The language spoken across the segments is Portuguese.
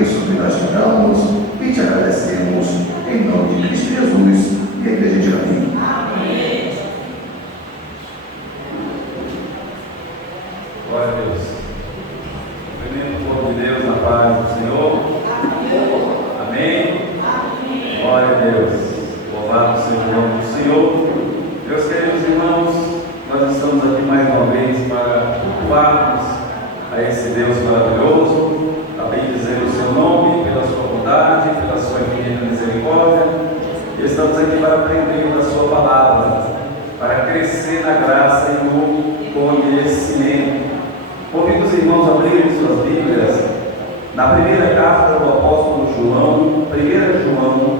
isso que nós te damos e te agradecemos, em nome de Cristo Jesus, e a igreja diz amém. Amém. Glória a Deus. Primeiro o povo de Deus na paz do Senhor. Amém. Glória a Deus. Louvado seja o nome do Senhor. Meus queridos irmãos, nós estamos aqui mais uma vez para louvarmos a esse Deus maravilhoso, a bendizer o seu nome pela sua bondade, pela sua infinita misericórdia. E estamos aqui para aprender da sua palavra, para crescer na graça e no conhecimento. Convido os irmãos a abrirem suas Bíblias na primeira carta do apóstolo João, 1 João,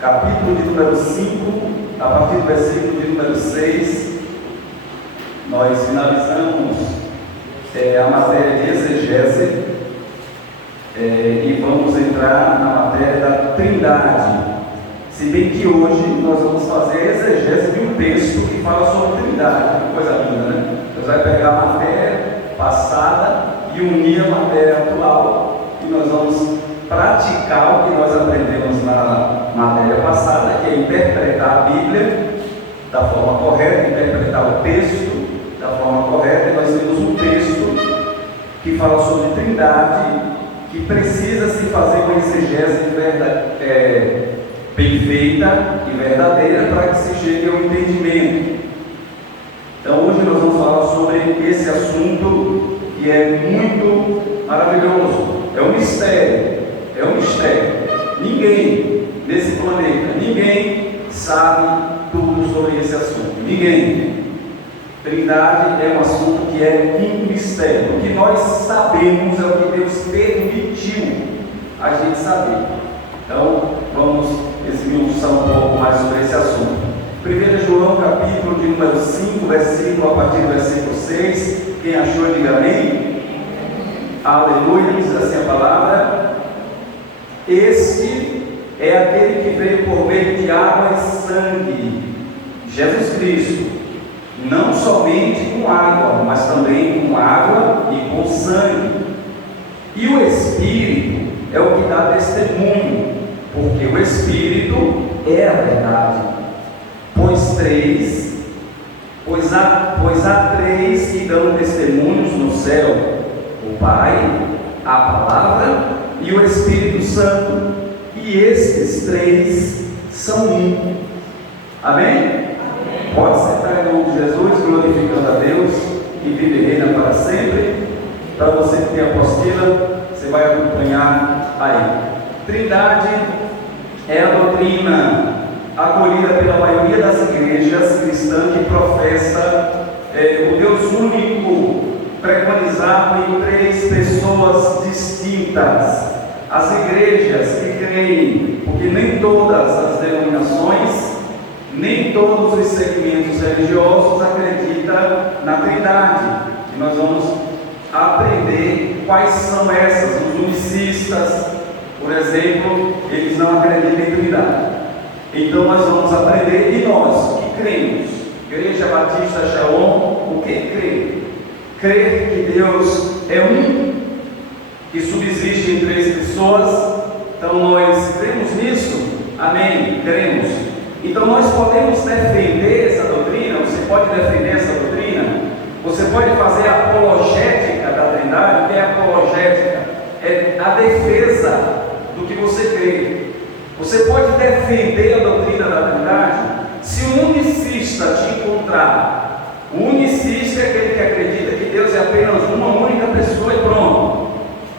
capítulo de número 5, a partir do versículo de número 6. Nós finalizamos a matéria de exegese e vamos entrar na matéria da Trindade. Se bem que hoje nós vamos fazer a exegese de um texto que fala sobre Trindade. Que coisa linda, né? Nós vamos pegar a matéria passada e unir a matéria atual, e nós vamos praticar o que nós aprendemos na matéria passada, que é interpretar a Bíblia da forma correta, interpretar o texto da forma correta. E nós temos um texto que fala sobre Trindade, que precisa se fazer uma exegese bem feita e verdadeira para que se chegue ao entendimento. Então hoje nós vamos falar sobre esse assunto que é muito maravilhoso. É um mistério, Ninguém nesse planeta, ninguém sabe tudo sobre esse assunto, ninguém. Trindade é um assunto que é um mistério. O que nós sabemos é o que Deus permitiu a gente saber. Então vamos esmiuçar um pouco mais sobre esse assunto. 1 João capítulo de número 5, versículo, a partir do versículo 6. Quem achou, diga amém. Aleluia. Diz assim a palavra: este é aquele que veio por meio de água e sangue, Jesus Cristo, não somente com água, mas também com água e com sangue. E o Espírito é o que dá testemunho, porque o Espírito é a verdade. Pois há três que dão testemunhos no céu: o Pai, a Palavra e o Espírito Santo, e estes três são um. Amém? Amém. Pode sentar em nome de Jesus, glorificando a Deus, que vive e reina para sempre. Para você que tem a apostila, você vai acompanhar aí. Trindade é a doutrina acolhida pela maioria das igrejas cristãs que professa o Deus único, preconizado em três pessoas distintas. As igrejas que creem, porque nem todas as denominações, nem todos os segmentos religiosos acreditam na Trindade. E nós vamos aprender quais são essas. Os unicistas, por exemplo, eles não acreditam em Trindade. Então nós vamos aprender, e nós que cremos, Igreja Batista Shalom, o que crê? Crer que Deus é um, que subsiste em três pessoas. Então nós cremos nisso? Amém? Cremos. Então nós podemos defender essa doutrina. Você pode defender essa doutrina. Você pode fazer a apologética da Trindade. O que é apologética? É a defesa do que você crê. Você pode defender a doutrina da Trindade se um unicista te encontrar. O unicista é aquele que acredita que Deus é apenas uma única pessoa e pronto.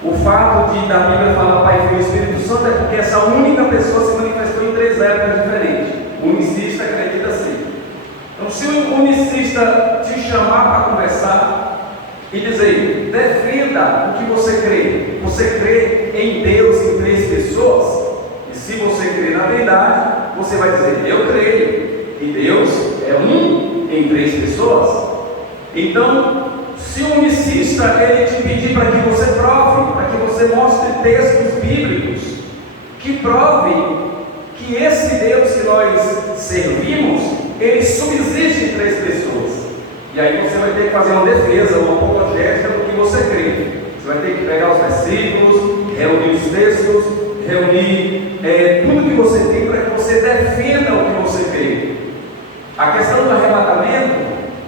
O fato de da Bíblia falar Pai, Filho e Espírito Santo é porque essa única pessoa se manifestou em três épocas diferentes. O unicista acredita assim. Então, se o unicista te chamar para conversar e dizer, defenda o que você crê em Deus em três pessoas. E se você crê na Trindade, você vai dizer, eu creio que Deus é um em três pessoas. Então, se o unicista ele te pedir para que você prove, para que você mostre textos bíblicos que provem que esse Deus que nós servimos, ele subsiste em três pessoas. E aí você vai ter que fazer uma defesa, uma apologética do que você crê. Você vai ter que pegar os versículos, reunir os textos, reunir tudo que você tem para que você defenda o que você crê. A questão do arrebatamento,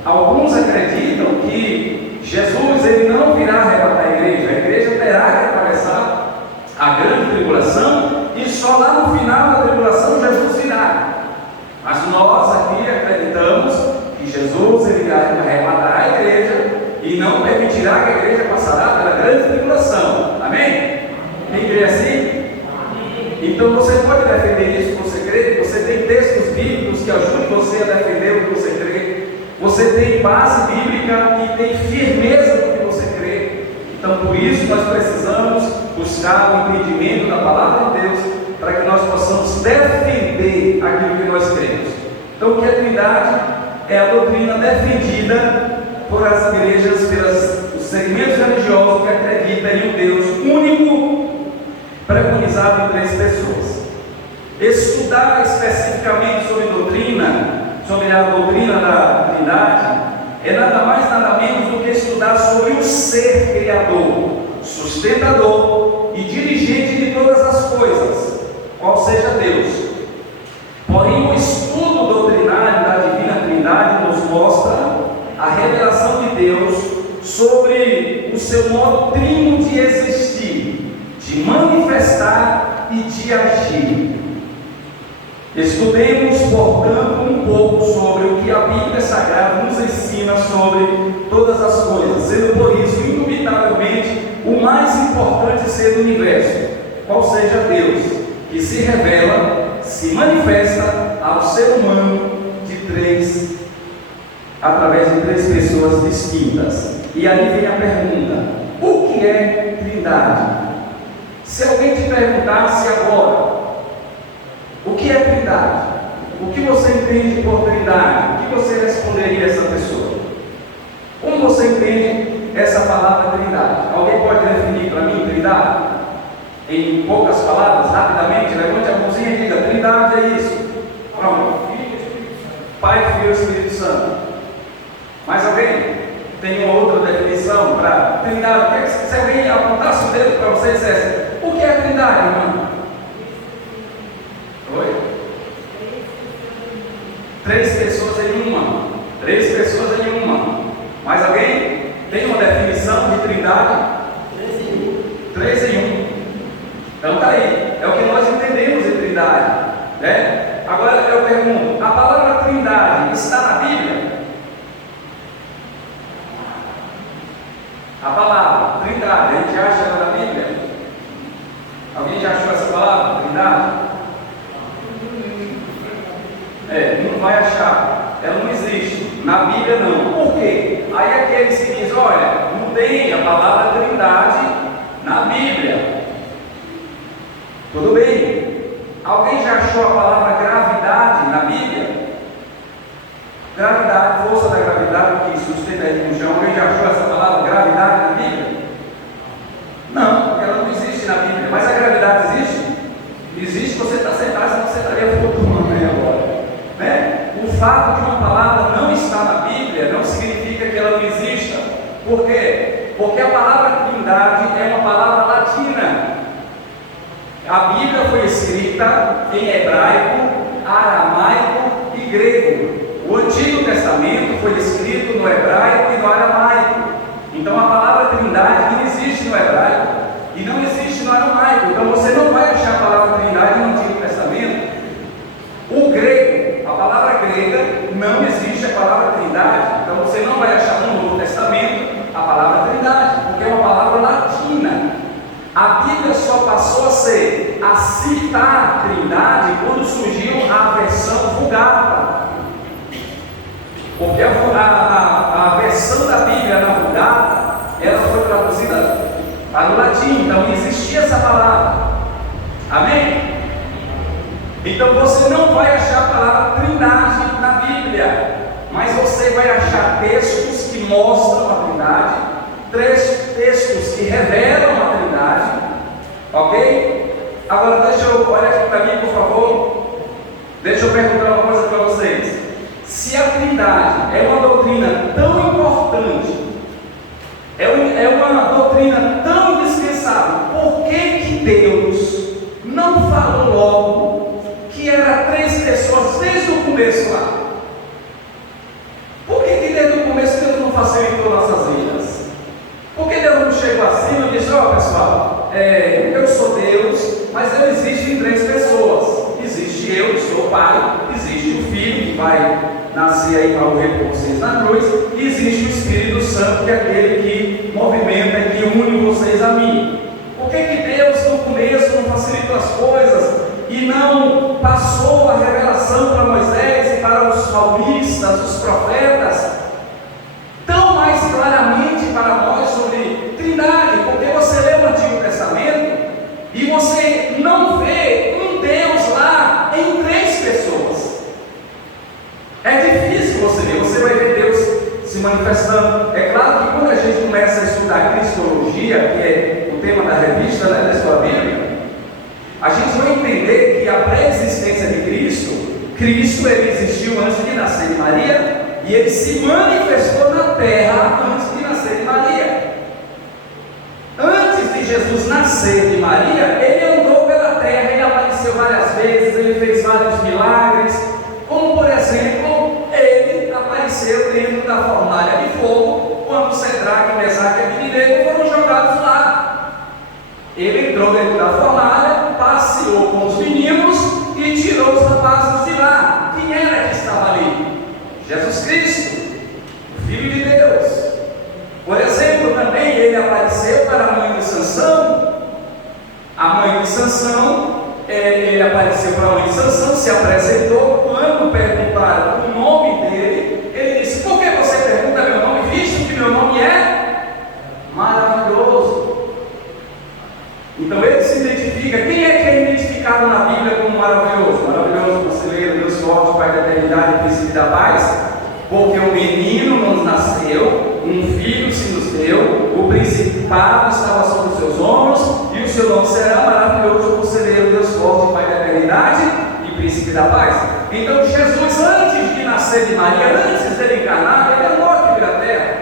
alguns acreditam que Jesus ele não virá arrebatar a igreja terá que atravessar a grande tribulação e só lá no final da tribulação Jesus virá. Mas nós aqui acreditamos que Jesus ele irá arrebatar a igreja e não permitirá que a igreja passará pela grande tribulação. Amém? Quem crê assim? Então você pode defender isso que você crê. Você tem textos bíblicos que ajudem você a defender o que você crê. Você tem base bíblica e tem firmeza no que você crê. Então por isso nós precisamos buscar o entendimento da palavra de Deus, para que nós possamos defender aquilo que nós cremos. Então o que é Trindade? É a doutrina defendida por as igrejas, pelos segmentos religiosos que acreditam em um Deus único, preconizado em 3 pessoas. Estudar especificamente sobre a doutrina da Trindade, é nada mais nada menos do que estudar sobre o ser criador, sustentador e dirigente de todas as coisas, qual seja Deus. Porém, o estudo doutrinário da Divina Trindade nos mostra a revelação de Deus sobre o seu modo trino de existir, de manifestar e de agir. Estudemos, portanto, um pouco sobre o que a Bíblia Sagrada nos ensina sobre todas as coisas, sendo por isso, indubitavelmente, o mais importante ser do universo, qual seja Deus, que se revela, se manifesta ao ser humano através de 3 pessoas distintas. E aí vem a pergunta: o que é Trindade? Se alguém te perguntasse agora, o que é Trindade? O que você entende por Trindade? O que você responderia a essa pessoa? Como você entende essa palavra Trindade? Alguém pode definir para mim Trindade? Em poucas palavras, rapidamente, levante a mãozinha e diga: Trindade é isso. Pronto. Pai, Filho e Espírito Santo. Mais alguém? Tem uma outra definição para Trindade? Se alguém apontasse o dedo para você e dissesse: o que é Trindade, irmão? Oi? 3 pessoas em uma. 3 pessoas em uma. Mais alguém? Tem uma definição de Trindade? 3 em 1. Então está aí. É o que nós entendemos de Trindade, né? Agora eu pergunto: a palavra Trindade está na Bíblia? A palavra Trindade, a gente acha ela na Bíblia? Alguém já achou essa palavra, Trindade? Não vai achar. Ela não existe. Na Bíblia não. Por quê? Aí aqueles que dizem: olha, não tem a palavra Trindade na Bíblia. Tudo bem. Alguém já achou a palavra gravidade na Bíblia? Gravidade, força da gravidade que sustenta aí no chão. Alguém já achou essa palavra gravidade na Bíblia? Não, porque ela não existe na Bíblia. Mas a gravidade existe? Existe. Você está sentado, senão você estaria flutuando aí agora, né? O fato de uma palavra não estar na Bíblia não significa que ela não exista. Por quê? Porque a palavra Trindade é uma palavra latina. A Bíblia foi escrita em hebraico, aramaico e grego. O Antigo Testamento foi escrito no hebraico e no aramaico. Então a palavra Trindade não existe no hebraico e não existe no aramaico. Então você não vai achar a palavra Trindade no Antigo Testamento. O grego, a palavra grega, não existe a palavra Trindade. Então você não vai achar no Novo Testamento a palavra Trindade, porque é uma palavra latina. A Bíblia só passou a citar a Trindade quando surgiu a versão Vulgata. Porque a versão da Bíblia na Vulgata, ela foi traduzida para o latim, então não existia essa palavra. Amém? Então você não vai achar a palavra Trindade na Bíblia, mas você vai achar textos que mostram a Trindade, textos que revelam a Trindade, ok? Agora olha aqui para mim, por favor. Deixa eu perguntar uma coisa para vocês. Se a Trindade é uma doutrina tão importante, é uma doutrina tão indispensável, por que começo lá? Por que desde o começo Deus não facilitou nossas vidas? Por que Deus não chegou assim e disse: ó pessoal, eu sou Deus, mas eu existo em três pessoas. Existe eu, que sou o Pai, existe o Filho, que vai nascer aí para morrer por vocês na cruz, e existe o Espírito Santo, que é aquele que movimenta e que une vocês a mim. Por que Deus no começo não facilitou as coisas e não passou a revelação para Moisés e para os salmistas, os profetas, tão mais claramente para nós sobre Trindade? Porque você lê o Antigo Testamento e você não vê um Deus lá em três pessoas. É difícil você vai ver Deus se manifestando. É claro que quando a gente começa a estudar Cristologia, que é o tema da revista, da Escola Bíblica, a gente vai entender que a pré-existência de Cristo ele existiu antes de nascer de Maria, e ele se manifestou na terra antes de nascer de Maria. Antes de Jesus nascer de Maria, ele andou pela terra, ele apareceu várias vezes, ele fez vários milagres, como por exemplo, ele apareceu dentro da fornalha de fogo, quando Cedraque, Mesaque e Abednego foram jogados lá. Ele entrou dentro da fornalha, passeou com os meninos e tirou os rapazes de lá. Quem era que estava ali? Jesus Cristo, o Filho de Deus. Por exemplo, também ele apareceu para a mãe de Sansão. A mãe de Sansão, ele apareceu para a mãe de Sansão, se apresentou. Quando perguntaram o nome dele, ele disse: por que você pergunta meu nome, visto que meu nome é maravilhoso? Então ele se identifica. Quem é que é identificado na Bíblia como maravilhoso? Maravilhoso, conselheiro, Deus forte, Pai da eternidade, príncipe da paz. Porque um menino nos nasceu, um filho se nos deu, o principado estava sobre os seus ombros, e o seu nome será maravilhoso, conselheiro, Deus forte, Pai da eternidade e príncipe da paz. Então Jesus, antes de nascer de Maria, antes dele encarnar, ele andou aqui pela terra.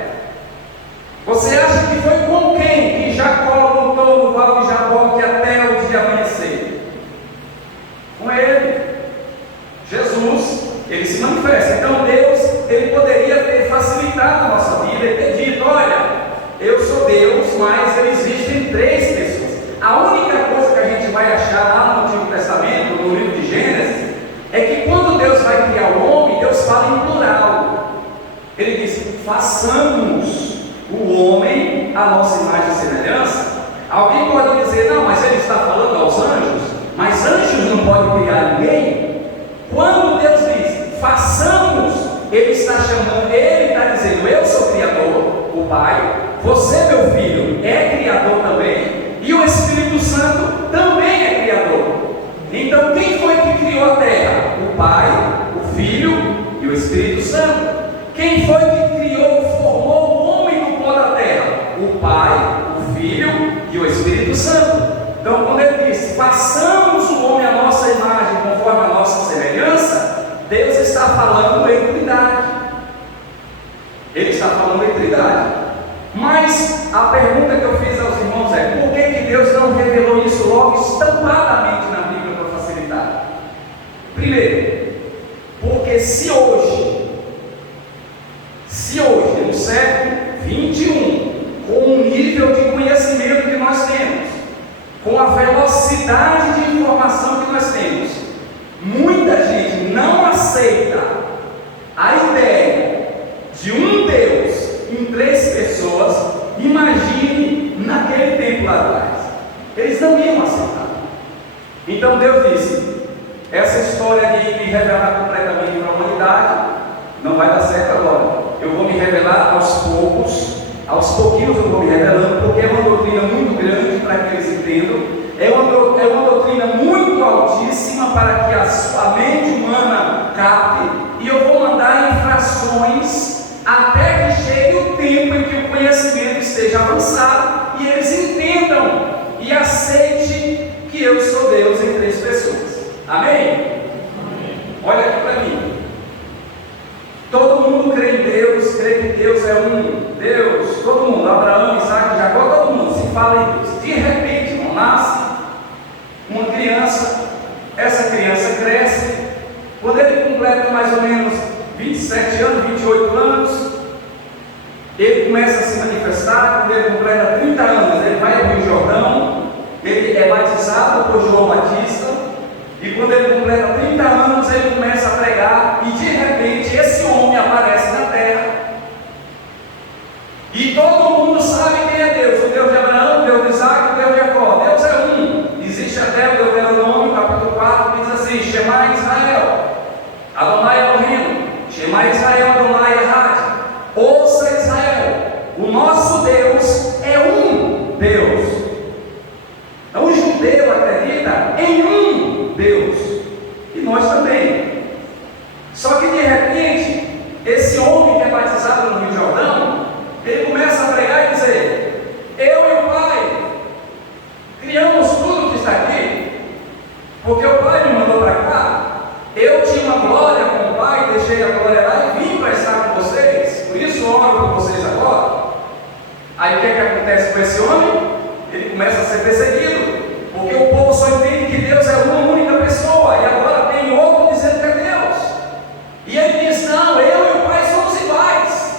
Você acha que foi com quem que Jacó lutou no Vale de Jaboque até o dia amanhecer? Com ele. Jesus, ele se manifesta. Então Deus, ele poderia ter facilitado a nossa vida e ter dito: olha, eu sou Deus, mas eu existo em três pessoas. A única coisa que a gente vai achar lá no Antigo Testamento, no livro de Gênesis, é que quando Deus vai criar o homem, Deus fala em plural. Ele diz: façamos o homem à nossa imagem e semelhança. Alguém pode dizer: não, mas ele está falando aos anjos, mas anjos não podem criar ninguém. Quando Deus diz façamos, ele está chamando, ele está dizendo: eu sou criador, o Pai, você, meu filho, é criador também, e o Espírito Santo também é criador. Então quem foi que criou a terra? O Pai, o Filho e o Espírito Santo. Quem foi que criou, formou o homem do pó da terra? O Pai, o Filho e o Espírito Santo. Então quando ele diz façamos o homem à nossa imagem, conforme a nossa semelhança, Deus está falando em Trindade. Ele está falando em Trindade. Mas a pergunta que eu fiz aos irmãos é: por que Deus não revelou isso logo estampadamente na Bíblia para facilitar? Primeiro, porque se hoje, no século 21, com o nível de conhecimento que nós temos, com a velocidade de informação que nós temos, muita gente não aceita a ideia de um Deus em três pessoas. Imagine naquele tempo lá atrás, eles não iam aceitar. Então Deus disse: essa história de me revelar completamente para a humanidade não vai dar certo agora. Eu vou me revelar aos poucos, aos pouquinhos eu vou me revelando, porque é uma doutrina muito grande para que eles entendam, é uma doutrina muito altíssima para que a sua mente humana capte, e eu vou mandar em frações até que chegue o tempo em que o conhecimento esteja avançado e eles entendam e aceitem que eu sou Deus em três pessoas. Amém? Amém. Olha aqui para mim. Todo mundo crê em Deus, crê que Deus é um Deus, todo mundo, Abraão, Isaac, Jacó, todo mundo se fala em Deus. De repente, irmão, nasce uma criança, essa criança cresce, quando ele completa mais ou menos 27 anos, 28 anos, ele começa a se manifestar. Quando ele completa 30 anos, ele vai ao Rio Jordão, ele é batizado por João Batista, e quando ele completa 30 anos, ele começa a pregar, e de repente esse homem aparece na terra, e todo mundo sabe quem é Deus: o Deus de Abraão, o Deus de Isaac, o Deus de Jacó. Deus é um. Existe até o Deuteronômio, capítulo 4, que diz assim: Shema Israel, Adonai Elohim, Shema Israel, Adonai Echad. Ouça Israel, o nosso Deus é um Deus. Então o judeu acredita em um Deus, e nós também. Só que de repente, esse homem que é batizado no Rio Jordão, ele começa a pregar e dizer: eu e o Pai criamos tudo que está aqui, porque o Pai me mandou para cá. Eu tinha uma glória com o Pai, deixei a glória lá e vim para estar com vocês, por isso oro por vocês agora. Aí o que é que acontece com esse homem? Ele começa a ser perseguido, porque o povo só entende que Deus é uma única pessoa, e agora tem outro dizendo que é Deus. E ele diz: não, eu e o Pai somos iguais.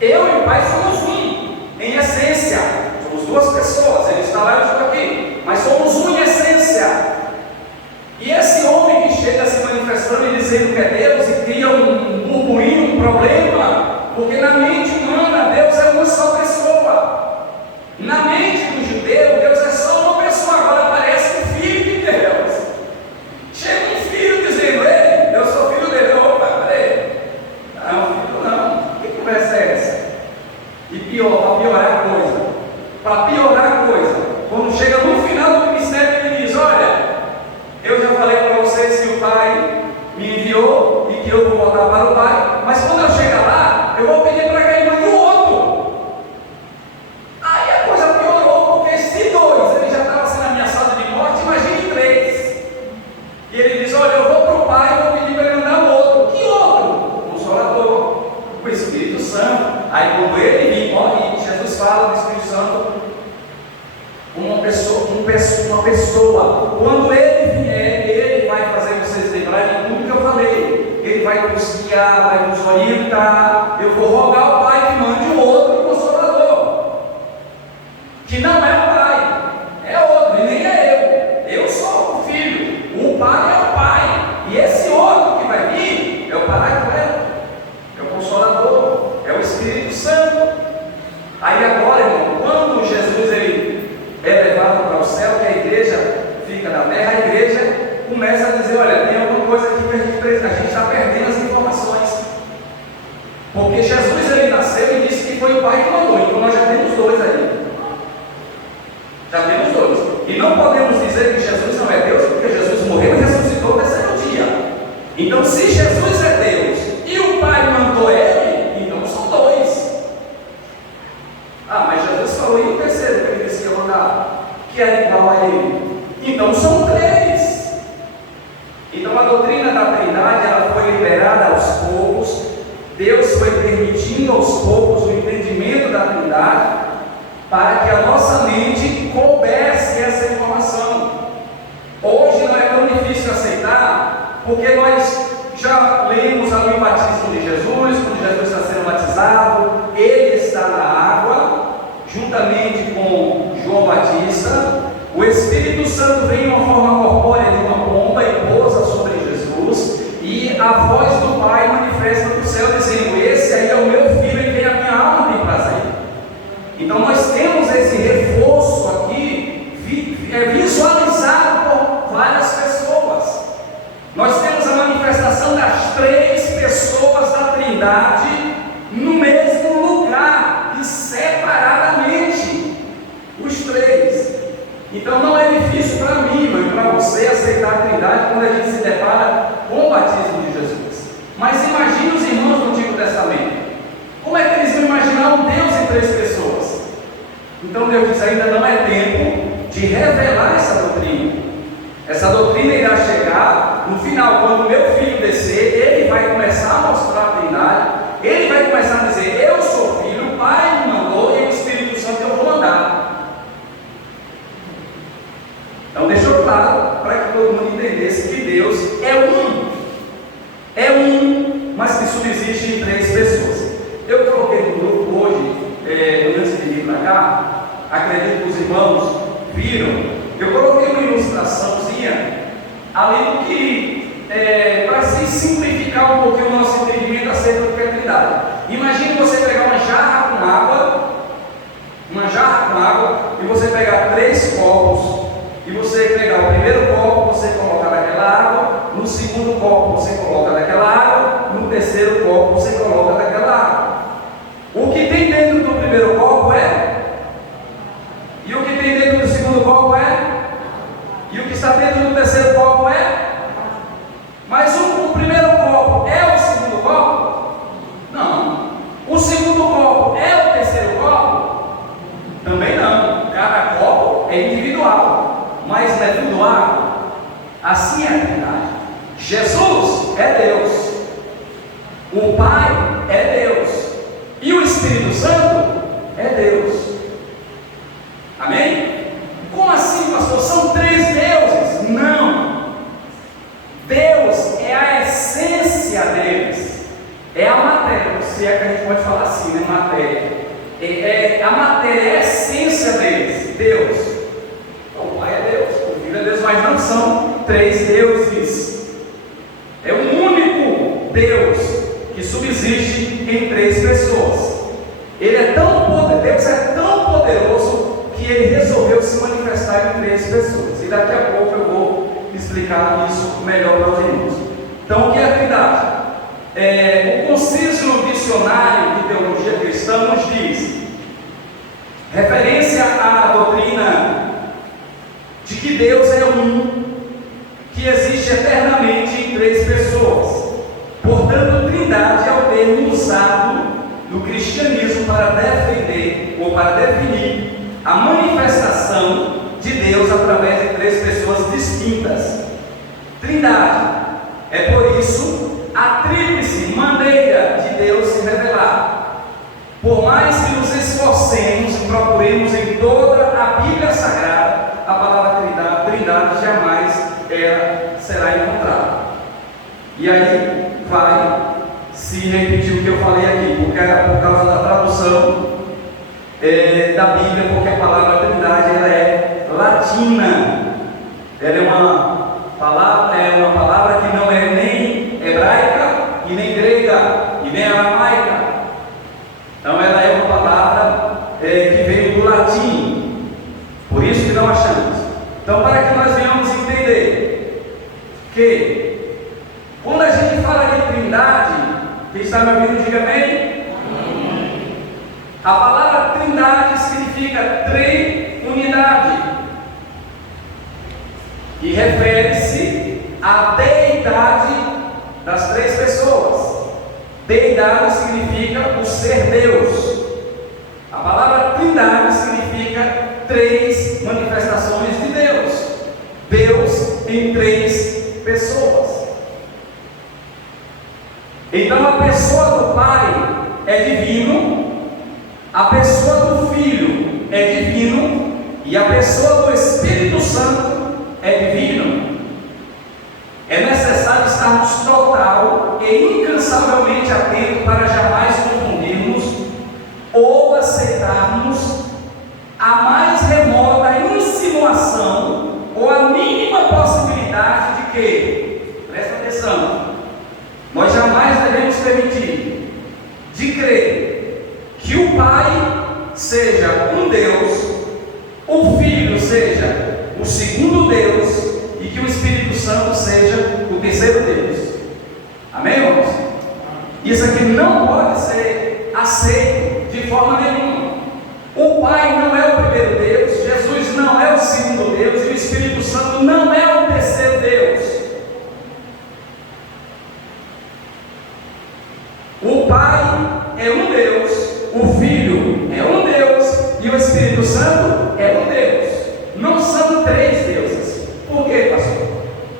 Eu e o Pai somos um, em essência. Somos duas pessoas, ele está lá e eu estou aqui, mas somos um em essência. E esse homem que chega se manifestando e dizendo que é Deus, e cria um burburinho, um problema, porque na mente humana Deus é uma só pessoa. Na mente do judeu, Deus é só uma pessoa. Agora aparece um filho de Deus. Chega um filho dizendo: ei, eu sou filho dele. Opa, peraí, não, filho não. Que conversa é essa? E pior, para piorar a coisa, quando chega no final do ministério, ele diz: olha, eu já falei para vocês que o Pai me enviou e que eu vou voltar para o Pai, mas quando eu chegar lá, eu vou pedir para que ele mande o outro. Aí a coisa piorou, porque se dois, ele já estava sendo ameaçado de morte, imagine três. E ele diz: olha, eu vou para o Pai e vou pedir para ele mandar o outro. Que outro? O Consolador, o Espírito Santo. Aí quando ele vir, e Jesus fala do Espírito Santo, uma pessoa, quando ele vier, ele vai fazer vocês lembrarem de tudo que eu falei. Ele vai nos guiar, vai nos orientar. Eu vou rogar ao Pai que mande o outro Consolador, que não é o Pai, é outro, e nem é eu. Eu sou o Filho, o Pai é o Pai, e esse outro que vai vir é o Paracleto, é o Consolador, é o Espírito Santo. Aí agora, irmão, quando Jesus ele é levado para o céu, que a igreja fica na terra, a igreja começa a dizer: olha, tem alguma coisa aqui que a gente está perdendo as informações, porque Jesus ele nasceu e disse que foi o Pai que mandou. Então nós já temos dois aí, já temos dois, e não podemos dizer que Jesus não é Deus, porque Jesus morreu e ressuscitou no terceiro dia. Então se Jesus é Deus e o Pai mandou ele, então são dois. Ah, mas Jesus falou: e o terceiro que ele disse que ia mandar, que era igual a ele? Então são três. Então a doutrina da Trindade ela foi liberada aos poucos. Deus foi permitindo aos poucos o entendimento da Trindade, para que a nossa mente coubesse essa informação. Hoje não é tão difícil aceitar, porque nós já lemos ali o batismo de Jesus. Quando Jesus está sendo batizado, ele está na água, juntamente com João Batista. O Espírito Santo vem em uma forma corpórea de uma pomba e pousa sobre Jesus, e a voz do Pai manifesta do céu dizendo: esse aí é o meu filho em quem a minha alma tem prazer. Então nós temos esse reforço aqui visualizado por várias pessoas. Nós temos a manifestação das três pessoas da Trindade no mesmo lugar e separadamente, os três. Então não é difícil para mim e para você aceitar a Trindade quando a gente se depara com o batismo de Jesus. Mas imagine os irmãos do Antigo Testamento. Como é que eles vão imaginar um Deus em três pessoas? Então Deus diz: ainda não é tempo de revelar essa doutrina. Essa doutrina irá chegar no final, quando o meu filho descer, ele vai começar a mostrar a Trindade. Ele vai começar a dizer: eu sou filho, o Pai me mandou e o Espírito Santo eu vou mandar. Então deixou claro para que todo mundo entendesse que Deus é um. um, mas que subsiste em três pessoas. Eu coloquei no grupo hoje, antes de vir para cá, acredito que os irmãos viram, eu coloquei uma ilustraçãozinha ali do que, para se simplificar um pouquinho o nosso entendimento acerca do que é Trindade. Imagine você pegar uma jarra com água, e você pegar 3 copos, e você pegar o primeiro copo, você coloca naquela água, no segundo copo você coloca naquela água, no terceiro copo você coloca naquela água. O que tem dentro do primeiro copo e o que tem dentro do segundo copo e o que está dentro do terceiro copo mas o primeiro copo é o segundo copo? Não. O segundo copo é o terceiro copo? Também não. Cada copo é individual, mas não é tudo água. Assim é a Trindade. Jesus é Deus, o Pai é Deus e o Espírito Santo é Deus. Amém? Como assim, pastor? São 3 deuses? Não. Deus é a essência deles, é a matéria, se é que a gente pode falar assim, né? Matéria. A matéria é a essência deles, Deus. O Pai é Deus, o Filho é Deus, mas não são 3 deuses. É um único Deus que subsiste em 3 pessoas. Ele é tão poderoso, Deus é tão poderoso que ele resolveu se manifestar em 3 pessoas. E daqui a pouco eu vou explicar isso melhor para os irmãos. Então, o que é a Trindade? O Conciso Dicionário de Teologia Cristã nos diz, referência à doutrina de que Deus é um, que existe eternamente em 3 pessoas. Portanto, Trindade é o termo usado no cristianismo para defender ou para definir a manifestação de Deus através de 3 pessoas distintas. Trindade é, por isso, a tríplice maneira de Deus se revelar. Por mais que nos esforcemos e procuremos em toda a Bíblia Sagrada, a palavra Trindade jamais será encontrada. E aí vai se repetir o que eu falei aqui, porque é por causa da tradução da Bíblia, porque a palavra Trindade ela é latina, ela é uma palavra que não é nem hebraica e nem grega e nem aramaica. Então ela é uma palavra que veio do latim, por isso que não achamos. Então, para que nós venhamos entender que quando a gente fala de Trindade, quem está me ouvindo diga bem. A palavra Trindade significa triunidade e refere-se à deidade das 3 pessoas. Deidade significa o ser Deus. A palavra Trindade significa 3 manifestações de Deus. Deus em 3 pessoas. Então a pessoa do Pai é divino, a pessoa do Filho é divino e a pessoa do Espírito Santo é divino. É necessário estarmos total e incansavelmente atentos para jamais confundirmos ou aceitarmos a mais remota insinuação ou a mínima possibilidade de que, presta atenção, nós jamais devemos permitir de crer que o Pai seja um Deus, o Filho seja o segundo Deus e que o Espírito Santo seja o terceiro Deus. Amém, irmãos? Isso aqui não pode ser aceito de forma nenhuma. O Pai não é o primeiro Deus, Jesus não é o segundo Deus e o Espírito Santo não é o terceiro Deus. O Pai é um Deus, o Filho é um Deus e o Espírito Santo é um Deus. Não são 3 deuses. Por quê, pastor?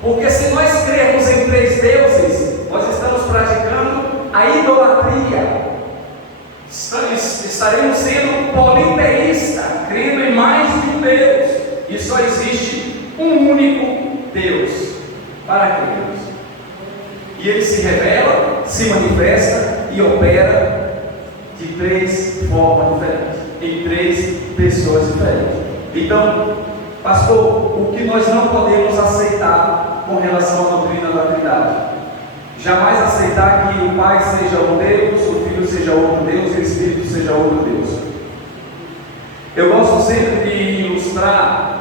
Porque se nós crermos em 3 deuses, nós estamos praticando a idolatria. Estaremos sendo politeístas, crendo em mais de um Deus. E só existe um único Deus para crermos. E ele se revela, se manifesta e opera de 3 formas diferentes, em 3 pessoas diferentes. Então, pastor, o que nós não podemos aceitar com relação à doutrina da Trindade? Jamais aceitar que o Pai seja um Deus, o Filho seja outro Deus e o Espírito seja outro Deus. Eu gosto sempre de ilustrar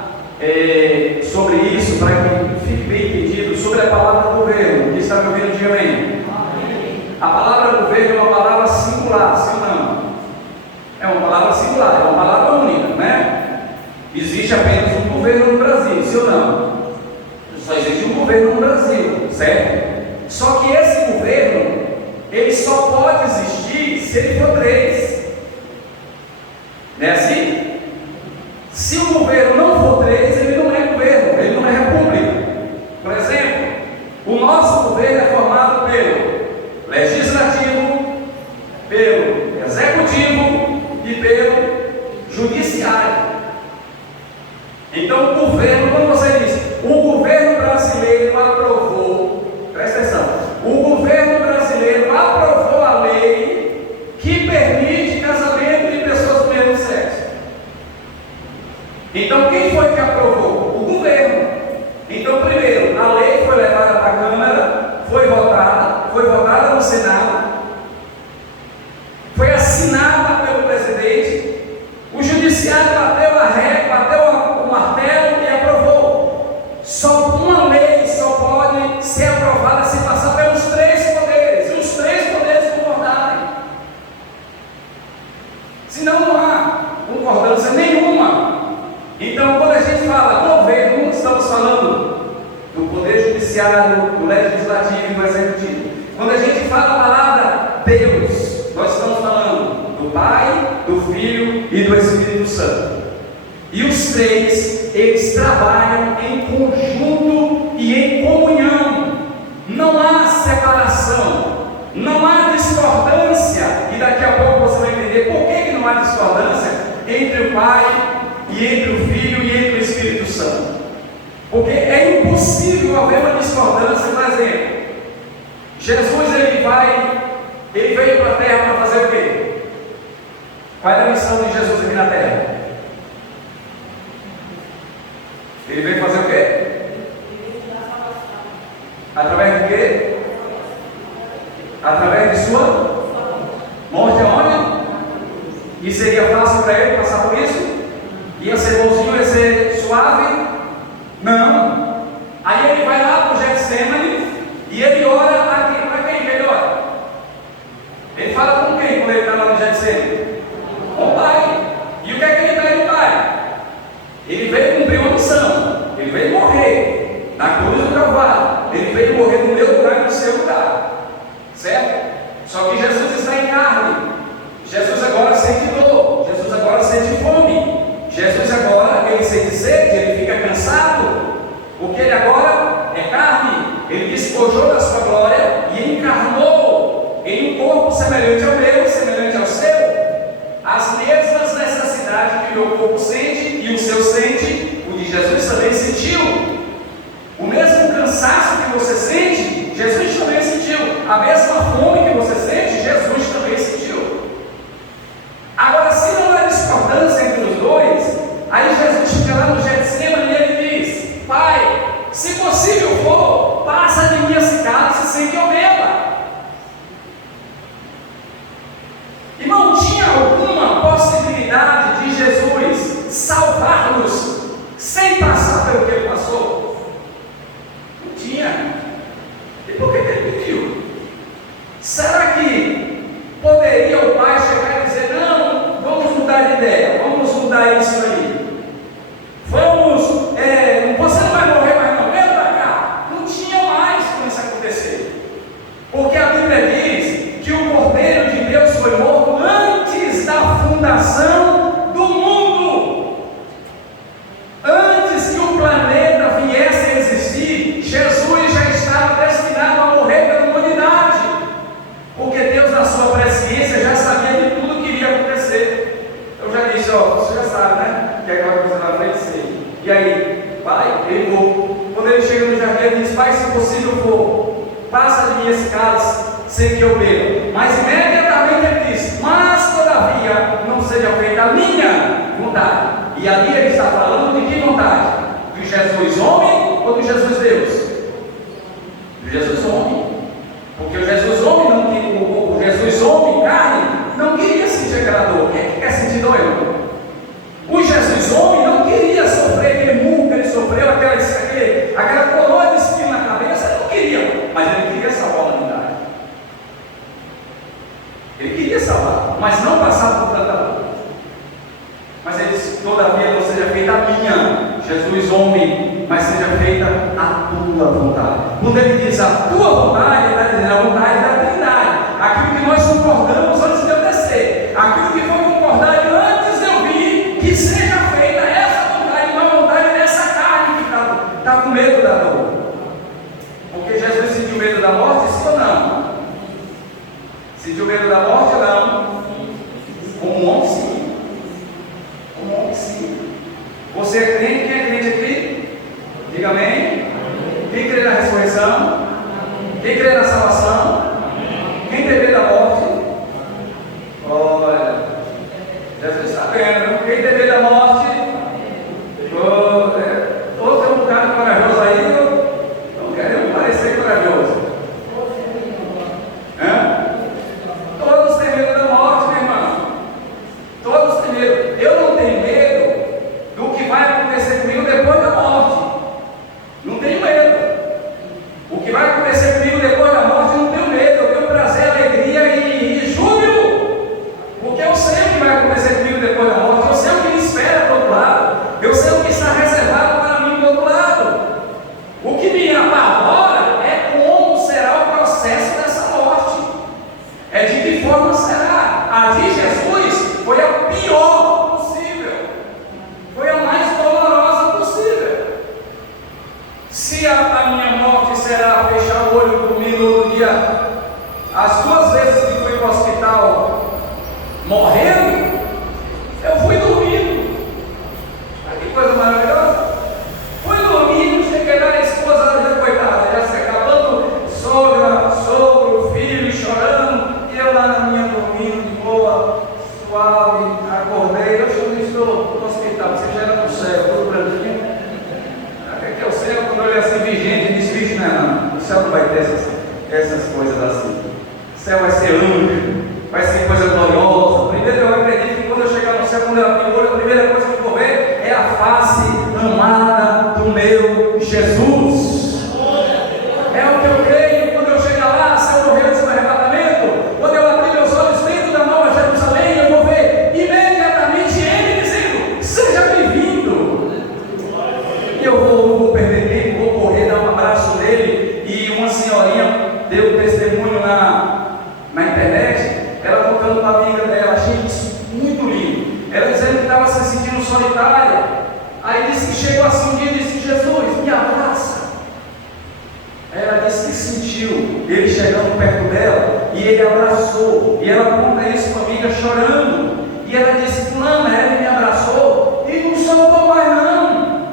sobre isso, para que fique bem entendido, sobre a palavra governo. Quem está me ouvindo, diga amém. A palavra governo é uma palavra singular, sim ou não? É uma palavra singular, é uma palavra única, né? Existe apenas um governo no Brasil, sim ou não? Só existe um governo no Brasil, certo? Só que esse governo, ele só pode existir se ele for 3. Não é assim? Se o governo não for 3, ele não é governo, ele não é república. Por exemplo, o nosso governo é formado pelo legislativo, pelo executivo e pelo judiciário. Então, o governo, quando você diz, o governo brasileiro aprovou, presta atenção, o governo brasileiro aprovou a lei que permite casamento de pessoas do mesmo sexo. Então, quem foi que aprovou? O governo. Então, primeiro, a lei foi levada para a Câmara, foi votada no Senado, foi assinada pelo presidente, o judiciário bateu a régua, bateu o martelo e aprovou. Só uma lei só pode ser aprovada se passar pelos 3 poderes, e os 3 poderes concordarem. Senão não há concordância nenhuma. Então, quando a gente fala governo, estamos falando do poder judiciário, do legislativo e do executivo. Quando a gente fala a palavra Deus, nós estamos falando do Pai, do Filho e do Espírito Santo. E os 3, eles trabalham em conjunto e em comunhão. Não há separação, não há discordância. E daqui a pouco você vai entender por que não há discordância entre o Pai e entre o Filho e entre o Espírito Santo. Porque é impossível haver uma discordância. Por exemplo, Jesus ele veio para a terra para fazer o quê? Qual é a missão de Jesus aqui na terra? Ele veio fazer o quê? Através de quê? Através de sua morte aonde? E seria fácil para ele passar por isso? Ia ser bonzinho, ia ser suave? Não. Aí ele vai lá para o Getsemane e ele ora aqui. Para quem que ele ora? Ele fala com quem quando ele está lá no Getsemane? Com o Pai. E o que é que ele pede do Pai? Ele veio cumprir uma missão. Ele veio morrer na cruz do Calvário. Ele veio morrer no meu lugar e no seu lugar. Certo? Só que Jesus está em carne. Jesus agora sente dor. Jesus agora sente fome. Jesus agora, ele sente sede, ele fica cansado, porque ele agora é carne. Ele despojou da sua glória e encarnou em um corpo semelhante ao meu, semelhante ao seu. As mesmas necessidades que o meu corpo sente e o seu sente, o de Jesus também sentiu. O mesmo cansaço que você sente, Jesus também sentiu. A mesma fome que você sente, Jesus também sentiu. Agora, se não há discordância entre os dois, aí Jesus fica lá no Getsemane e ele diz: Pai, se possível for, passa de mim esse cálice sem que eu beba. E não tinha alguma possibilidade de Jesus salvar-nos sem passar pelo que ele passou? Não tinha. E por que ele pediu? Será que poderia o Pai chegar e dizer: não, vamos mudar de ideia, vamos mudar isso aí, você não vai morrer mais não, vem para cá? Não tinha mais como isso acontecer, porque a Bíblia diz que o Cordeiro de Deus foi morto antes da fundação do mundo. Antes que o planeta viesse a existir, Jesus já estava destinado a morrer pela humanidade, porque Deus, na sua presciência, já sabia de tudo que iria acontecer. Eu já disse, você já sabe, né? Que aquela coisa na frente sei. E aí, Pai, ele voou. Quando ele chega no jardim, ele diz: Pai, se possível for, passa de mim esse cálice sem que eu beba. Mas imediatamente ele diz: mas todavia não seja feita a minha vontade. E ali ele está falando de que vontade? De Jesus homem ou de Jesus Deus? De Jesus homem. Porque o Jesus homem não queria, o Jesus homem carne não queria sentir aquela dor. Quem é que quer sentir dor? O Jesus homem não queria sofrer aquele murro que ele sofreu, aquela coroa de espinho na cabeça. Ele não queria, mas ele queria salvar a humanidade. Ele queria salvar, mas não passar por tanta dor. Mas ele disse: todavia não seja feita a minha, Jesus homem, mas seja feita a tua vontade. Quando ele diz a tua vontade, ele está dizendo a vontade da Trindade. Aquilo que nós concordamos antes de eu descer, aquilo que foi concordado antes de eu vir, que seja feita essa vontade, não a vontade dessa carne que está com medo da dor. Porque Jesus sentiu medo da morte, sim ou não? Sentiu medo da morte ou não? Como um homem, sim. Como um homem, sim. Você é crente? Quem é crente aqui? Diga amém. Quem crê na ressurreição? Quem crê na salvação? Quem tem medo da morte? Olha, Jesus está vendo. Quem tem medo da morte? Outro é um bocado corajoso aí. Não queremos parecer corajoso. Todos têm medo da morte, meu irmão. Todos têm medo. Eu não tenho medo do que vai acontecer comigo depois da morte. Não tenho medo. O que vai acontecer comigo depois da morte, não tenho medo. Eu tenho prazer, alegria e júbilo. Porque eu sei o que vai acontecer comigo depois da morte. Eu sei o que me espera do outro lado. Eu sei o que está reservado para mim do outro lado. O que me apavora é como será o processo dessa morte. É de que forma será. A de Jesus foi a pior possível. Foi a mais dolorosa possível. Se a minha morte será fechar o olho comigo no outro dia, as 2 vezes que fui para o hospital morrendo, eu fui dormindo. Que coisa maravilhosa. Fui dormindo, cheguei lá, a esposa já coitada, já se acabando, sogra, sogro, filho chorando, e eu lá na minha dormindo de boa, suave, acordei. Eu estou no hospital, você já era no céu, todo branquinho. Aqui é o céu, quando eu olhei assim, vi gente, disse: bicho, não, o céu não vai ter essas coisas assim. O céu vai ser anjo, vai ser coisa gloriosa. Primeiro, eu acredito que quando eu chegar no céu, quando eu abrir o olho, a primeira coisa que eu vou ver é a face amada do meu Jesus. É o que eu creio. Quando eu chegar lá, se eu morrer antes do arrebatamento, quando eu abrir meus olhos dentro da Nova Jerusalém, eu vou ver imediatamente Ele dizendo: seja bem-vindo. E eu não vou perder tempo, vou correr, dar um abraço dele. E uma senhorinha deu testemunho na internet, ela contando para a amiga dela. Achei isso muito lindo. Ela dizendo que estava se sentindo solitária. Aí disse que chegou assim um dia e disse: Jesus, me abraça. Ela disse que sentiu ele chegando perto dela e ele abraçou. E ela conta isso para a amiga chorando. E ela disse: fulana, ele me abraçou e não soltou mais não.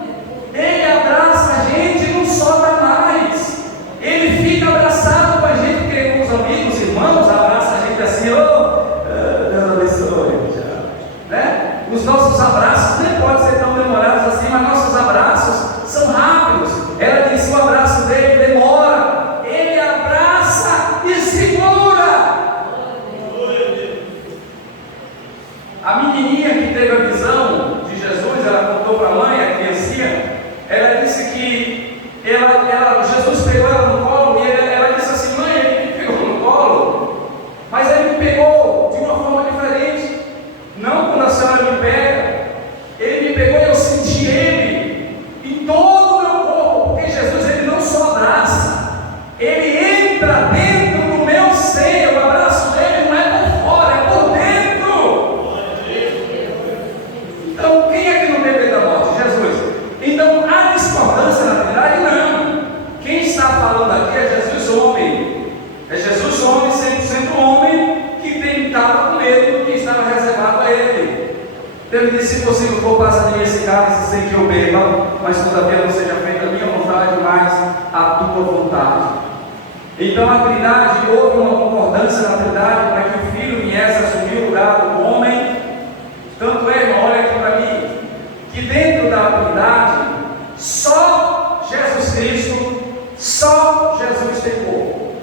Ele abraça a gente e não solta mais. Ele fica abraçado com a gente, porque com os amigos, irmãos, abraça a gente assim: Deus abençoe. Né? Os nossos abraços nem podem ser tão demorados assim, mas nossos abraços são rápidos. Ela disse: o abraço dele demora. Ele abraça e segura. A menininha que teve a visão de Jesus, ela contou para a mãe, a criancinha, ela disse que Jesus pegou ela no colo e ela disse assim: mãe, ele me pegou no colo, mas ele me pegou de uma forma diferente. Não quando a senhora me pega, ele me pegou e eu senti ele em todo o meu corpo, porque Jesus, ele não só abraça, ele entra dentro do meu ser. O abraço dele não é por fora, é por dentro. Então, quem é que não tem medo da morte? Jesus. Então, há discordância na verdade? Não. Quem está falando aqui é Jesus homem. É Jesus homem, 100% homem, que estava com medo do que estava reservado a ele. Ele disse: se possível, for passa de mim esse cálice sem que eu beba, mas todavia não seja feita a minha vontade, mas a tua vontade. Então a Trindade, houve uma concordância na Trindade para que o Filho viesse assumir o lugar do homem. Tanto é, irmão, olha aqui para mim, que dentro da Trindade, só Jesus Cristo, só Jesus tem corpo.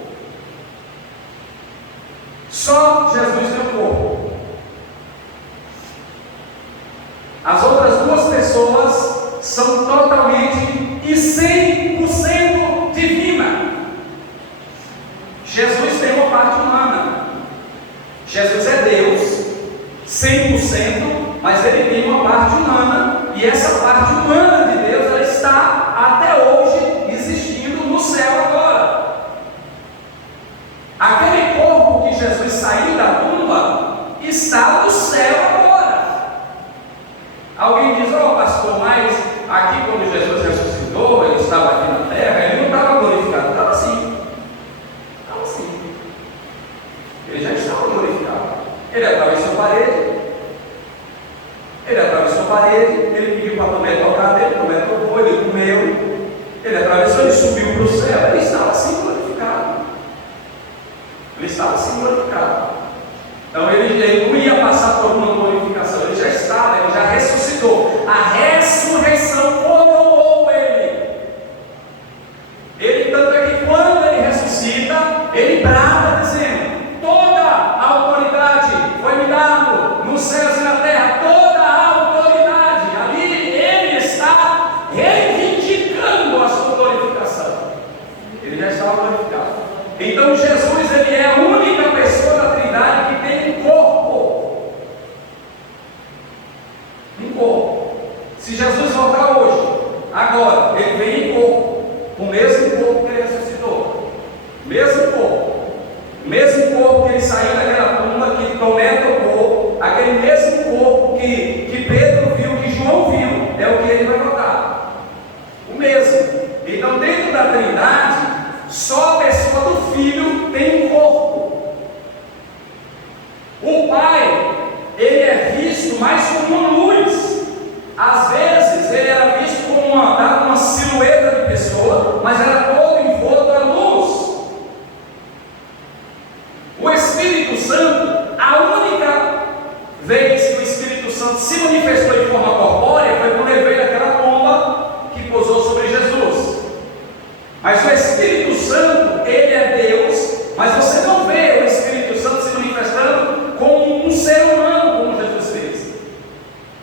Só Jesus tem um corpo. As outras duas pessoas são totalmente e 100% divina. Jesus tem uma parte humana. Jesus é Deus, 100%, mas ele tem uma parte humana, e essa parte humana de Deus, ela está até hoje existindo no céu agora. Aquele corpo que Jesus saiu da tumba está no céu agora. Alguém diz: ó, pastor, mas aqui quando Jesus ressuscitou, ele estava aqui na terra, ele não estava glorificado. Estava assim. Estava assim. Ele já estava glorificado. Ele atravessou a parede. Ele pediu para Tomé tocar dele, Tomé tocou, ele comeu. Ele atravessou, ele subiu para o céu. Ele estava assim glorificado. Ele estava assim glorificado. Então ele não ia passar por uma glorificação, ele já estava, ele já ressuscitou. A ressurreição coroou ele. Tanto é que quando ele ressuscita, ele brada dizendo: toda a autoridade foi me dado nos céus e na terra, toda a autoridade. Ali ele está reivindicando a sua glorificação. Ele já estava glorificado. Então Jesus, ele é a única pessoa da Trindade que tem um corpo. Um corpo. Se Jesus voltar hoje, agora, ele vem em corpo, o mesmo corpo que ele ressuscitou, mesmo corpo que ele saiu daquela tumba, que Tomé tocou, aquele mesmo corpo que Pedro viu, que João viu, é o que ele vai voltar. O mesmo. Então, dentro da Trindade, só a pessoa do Filho tem um corpo. O Pai, ele é visto mais como uma luz. Às vezes ele era visto como uma silhueta de pessoa, mas era todo envolto a luz. O Espírito Santo, a única vez que o Espírito Santo se manifestou de forma corpórea foi quando ele veio daquela pomba que pousou sobre Jesus. Mas o Espírito Santo, ele é Deus, mas você não vê o Espírito Santo se manifestando como um ser humano, como Jesus fez.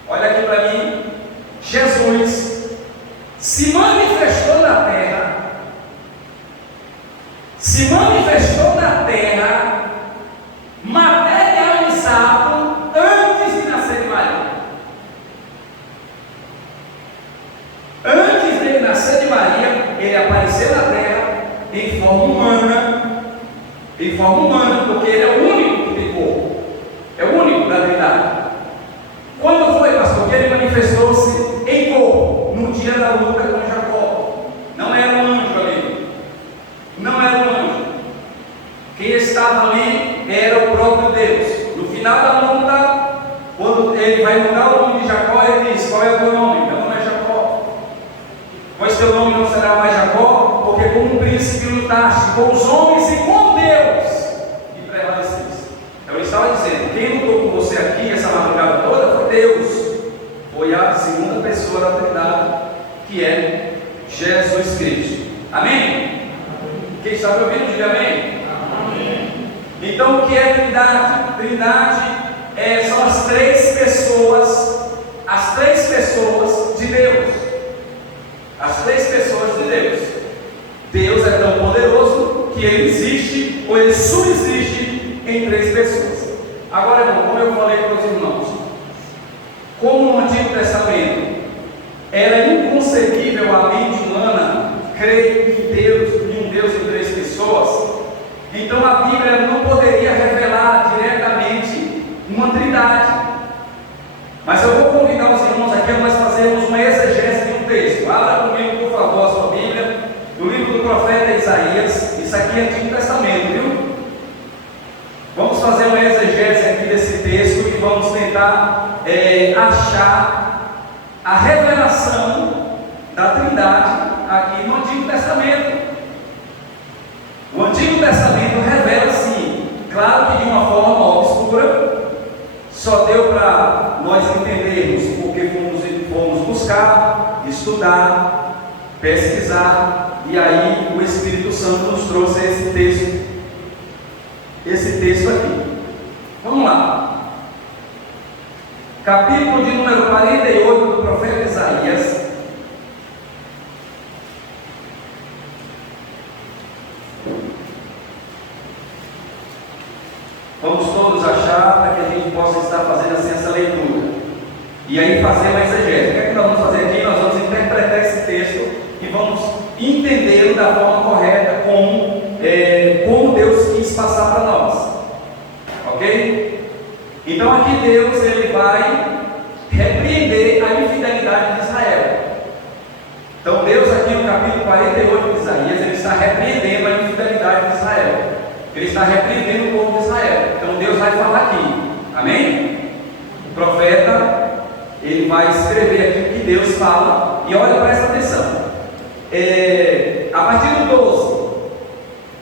Olha aqui para mim, Jesus se manifestou na terra, materializado antes de nascer de Maria. Antes dele nascer de Maria, ele apareceu na terra em forma humana, porque ele é o único que tem corpo, é o único da Trindade. Quando foi, pastor, que ele manifestou-se em corpo? No dia da luta com Jacó. Não era um anjo ali, não era um anjo. Quem estava ali era o próprio Deus. No final da luta, quando ele vai mudar o nome de Jacó, ele diz: qual é o teu nome? Meu nome é Jacó. Pois teu nome não será mais Jacó, porque como um príncipe lutaste com os homens e com Deus e prevaleceste. Então ele estava dizendo: quem lutou com você aqui essa madrugada toda foi Deus. Foi a segunda pessoa da Trindade, que é Jesus Cristo. Amém? Quem está me ouvindo, diga amém. Amém. Então o que é Trindade? Trindade são as três pessoas de Deus. As três pessoas de Deus. Deus é tão poderoso que ele existe, ou ele subsiste em três pessoas. Agora, irmão, como eu falei para os irmãos, como no Antigo Testamento era inconcebível a mente humana crer em Deus, em um Deus em três pessoas, então a Bíblia não poderia revelar diretamente uma Trindade. Mas eu vou convidar os irmãos aqui a nós fazermos uma exegese de um texto. Abra comigo, por favor, a sua Bíblia, no livro do profeta Isaías. Isso aqui é Antigo Testamento, viu? Vamos fazer uma exegese aqui desse texto e vamos tentar achar a revelação da Trindade aqui no Antigo Testamento. O Antigo Testamento revela, sim, claro que de uma forma obscura, só deu para nós entendermos porque fomos buscar, estudar, pesquisar, e aí o Espírito Santo nos trouxe esse texto aqui. Vamos lá. Capítulo de número 48 do profeta Isaías. Vamos todos achar para que a gente possa estar fazendo assim essa leitura. E aí fazer uma exegese. O que é que nós vamos fazer aqui? Nós vamos interpretar esse texto e vamos entendê-lo da forma correta, como Deus quis passar para nós. Ok? Então aqui Deus ele vai repreender a infidelidade de Israel. Então Deus aqui no capítulo 48 de Isaías, ele está repreendendo a infidelidade de Israel. Ele está repreendendo o povo de Israel. Então Deus vai falar aqui. Amém? O profeta, ele vai escrever aqui o que Deus fala. E olha, presta atenção. A partir do 12,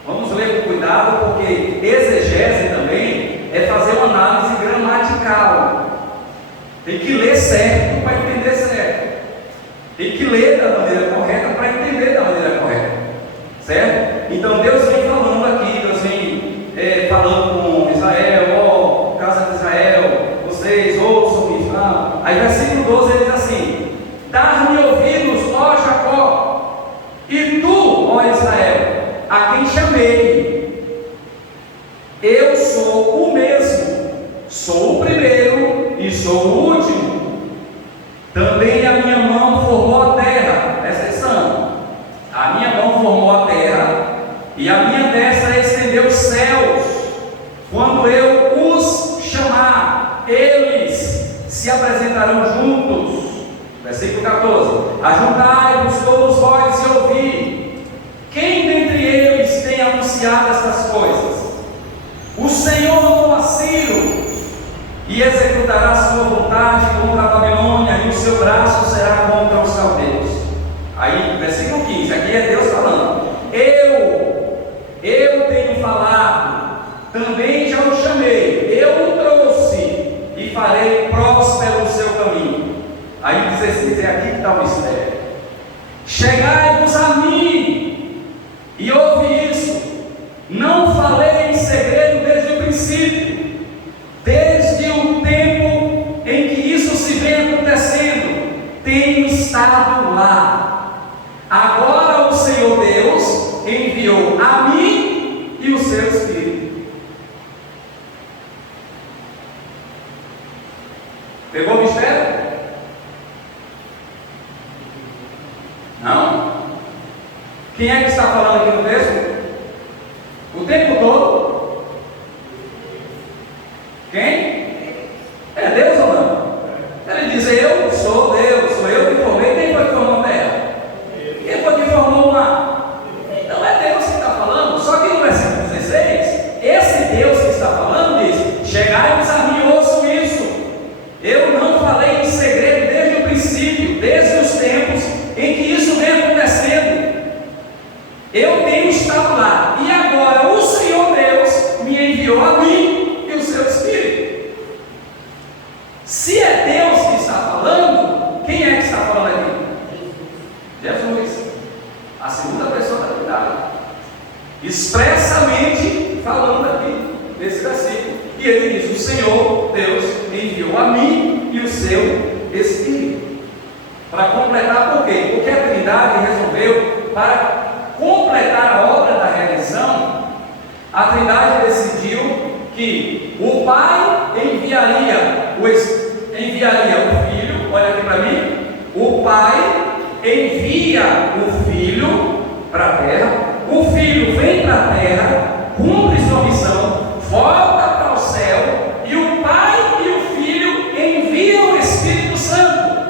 vamos ler com cuidado, porque exegese também é fazer uma análise gramatical. Tem que ler certo para entender certo. Tem que ler da maneira correta para entender da maneira correta. Certo? Então Deus vem falando aqui, Deus vem falando com Israel, casa de Israel, vocês ouçam isso. Aí versículo 12 ele diz assim: dar-me ouvidos, ó Jacó, e tu, ó Israel, a quem chamei, eu sou o mesmo, sou o primeiro e sou o último. Também a minha mão formou a terra. Presta atenção. A minha mão formou a terra, e a minha destra estendeu os céus. Quando eu os chamar, eles se apresentarão juntos. Versículo 14: ajuntai-vos todos vós e ouvi. Quem dentre eles tem anunciado estas coisas? O Senhor mandou a Ciro, e executará sua vontade contra a Babilônia, e o seu braço será contra os caldeus. Aí, versículo 15, aqui é Deus falando: eu tenho falado, também já o chamei, eu o trouxe, e farei próspero o seu caminho. Aí 16, é aqui que está o mistério. Chegai-vos a mim, e ouve isso. Não falei em segredo desde o princípio, desde o tempo em que isso se vem acontecendo, tenho estado lá. Agora o Senhor Deus enviou a mim e o seu Espírito. Pegou o mistério? Não? Quem é que está falando aqui no texto? O tempo todo? Quem? É Deus ou não? Ele diz: eu sou Deus, sou eu que formei. Quem foi que formou a terra? Quem foi que formou o mar? Então é Deus que está falando. Só que no versículo 16, esse Deus que está falando diz: chegai-vos a mim e ouçam isso. Eu não falei em segredo desde o princípio, desde os tempos em que isso vem acontecendo. Eu tenho estado lá, e agora o Senhor Deus me enviou a mim e o seu Espírito. Se é Deus que está falando, quem é que está falando aqui? Jesus, a segunda pessoa da Trindade, expressamente falando aqui nesse versículo. E ele diz: o Senhor Deus enviou a mim e o seu Espírito. Para completar, por quê? Porque a Trindade resolveu, para completar a obra da redenção, a Trindade decidiu que o Pai enviaria o Filho. Olha aqui para mim. O Pai envia o Filho para a terra. O Filho vem para a terra, cumpre sua missão, volta para o céu, e o Pai e o Filho enviam o Espírito Santo.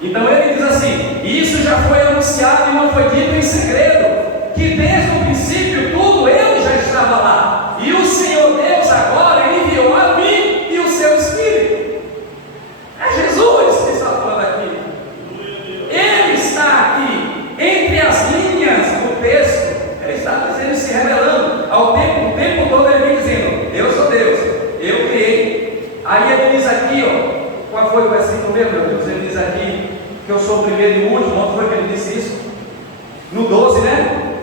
Então ele diz assim: isso já foi anunciado e não foi dito em segredo, que desde o princípio tudo ele já estava lá, e o Senhor Deus agora enviou a mim e o seu Espírito. É Jesus que está falando aqui. Ele está aqui entre as linhas do texto. É isso primeiro e o último. Onde foi que ele disse isso? No 12, né?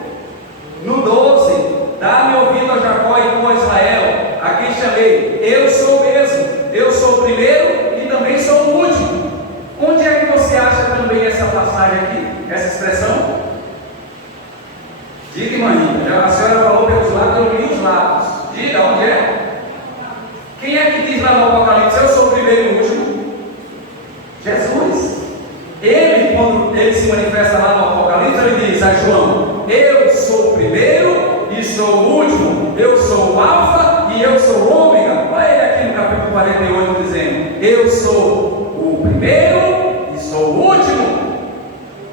No 12, dá-me ouvido a Jacó e tu a Israel, a quem chamei, eu sou mesmo, eu sou o primeiro e também sou o último. Onde é que você acha também essa passagem aqui, essa expressão? Diga, irmãinha, a senhora falou pelos lados, eu li os lados. Diga, onde é? Quem é que diz lá no Apocalipse, eu sou o primeiro e o último? Jesus. Ele, quando ele se manifesta lá no Apocalipse, ele diz a João, eu sou o primeiro e sou o último, eu sou o alfa e eu sou o ômega. Olha ele aqui no capítulo 48 dizendo, eu sou o primeiro e sou o último.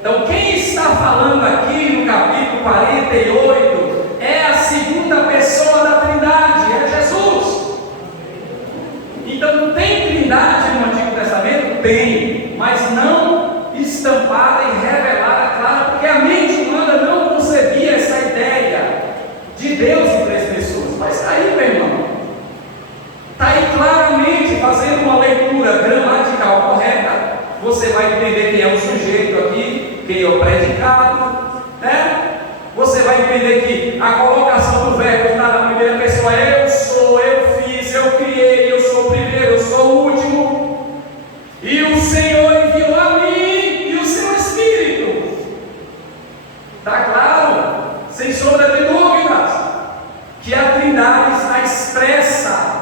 Então quem está falando aqui no capítulo 48 é a segunda pessoa da Trindade, é Jesus. Então tem Trindade no Antigo Testamento? Tem, mas não estampada e revelada, claro, porque a mente humana não concebia essa ideia de Deus em três pessoas. Mas está aí, meu irmão, está aí claramente, fazendo uma leitura gramatical correta, você vai entender quem é o sujeito aqui, quem é o predicado, né? Você vai entender que a colocação do verbo está na primeira pessoa, eu sou, eu fiz, eu criei, eu sou o primeiro, eu sou o último, e o Senhor enviou a mim e o seu Espírito. Está claro, sem sombra de dúvidas, que a Trindade está expressa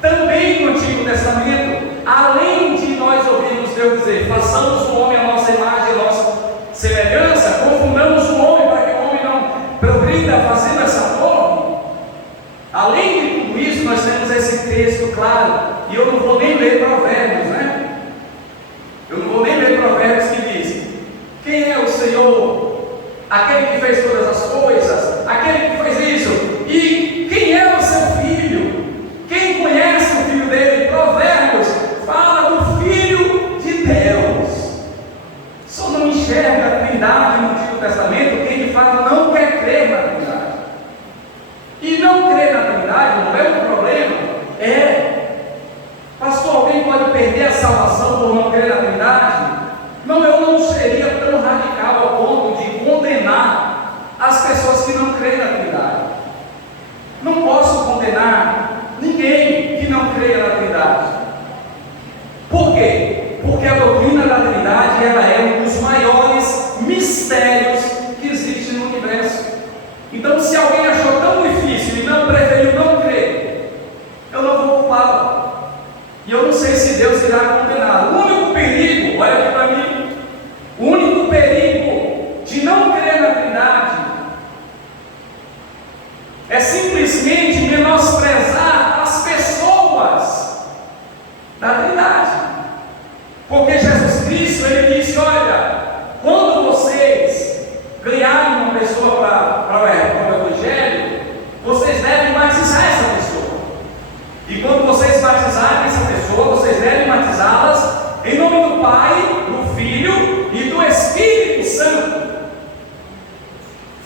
também no Antigo Testamento, além de nós ouvirmos Deus dizer, façamos o homem a nossa imagem, a nossa semelhança, confundamos o homem para que o homem não progrida fazendo essa forma. Além de tudo isso, nós temos esse texto claro, e eu não vou nem ler Provérbios, né? Eu não vou nem ler Provérbios que diz, quem é o Senhor? Aquele que fez todas as coisas, aquele que fez isso, e quem é o seu filho? Quem conhece o filho dele? Provérbios fala do Filho de Deus. Só não enxerga a Trindade no Antigo Testamento quem de fato não quer crer na Trindade. E não crer na Trindade não é um problema, pastor, alguém pode perder a salvação por não crer na Trindade? Não, eu não seria tão radical ao ponto de condenar as pessoas que não creem na Trindade. Não posso condenar ninguém que não creia na Trindade. Por quê? Porque a doutrina da Trindade ela é um dos maiores mistérios que existe no universo. Então, se alguém achou tão difícil e não preferiu não crer, eu não vou culpá-lo. E eu não sei se Deus irá condená-lo. O único perigo, olha aqui para mim, o único perigo de não crer na Trindade é simplesmente menosprezar as pessoas da Trindade. Porque Jesus Cristo, ele disse, olha, quando vocês ganharem uma pessoa para o Evangelho, vocês devem batizar essa pessoa. E quando vocês batizarem essa pessoa, vocês devem batizá-las em nome do Pai, do Filho e do Espírito Santo.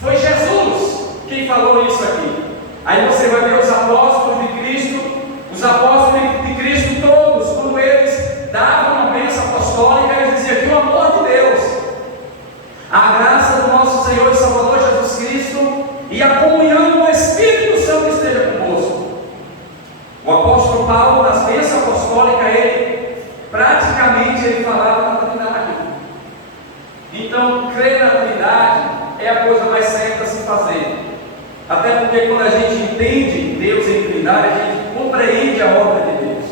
Foi Jesus quem falou isso aqui. Aí você vai ver os apóstolos de Cristo, todos, quando eles davam a bênção apostólica, eles diziam que o amor de Deus, a graça do nosso Senhor e Salvador Jesus Cristo e a comunhão do Espírito Santo esteja convosco. O apóstolo Paulo, nas bênçãos apostólicas, ele falava na Trindade. Então, crer na Trindade é a coisa mais certa a se fazer. Até porque quando a gente entende Deus em Trindade, a gente compreende a obra de Deus.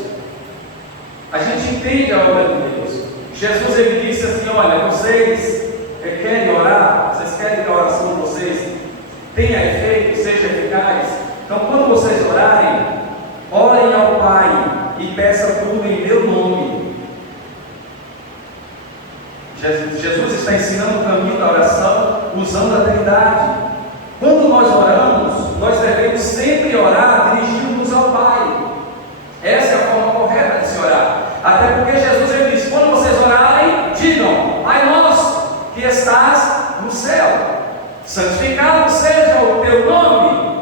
A gente entende a obra de Deus. Jesus, ele disse assim, olha, vocês querem orar? Vocês querem que a oração de vocês tenha efeito, seja eficaz? Então, quando vocês orarem, orem ao Pai e peçam tudo em meu nome. Jesus está ensinando o caminho da oração usando a Trindade. Quando nós oramos, nós devemos sempre orar dirigindo-nos ao Pai. Essa é a forma correta de se orar. Até porque Jesus, ele disse, quando vocês orarem, digam, Pai nosso que estás no céu, santificado seja o teu nome,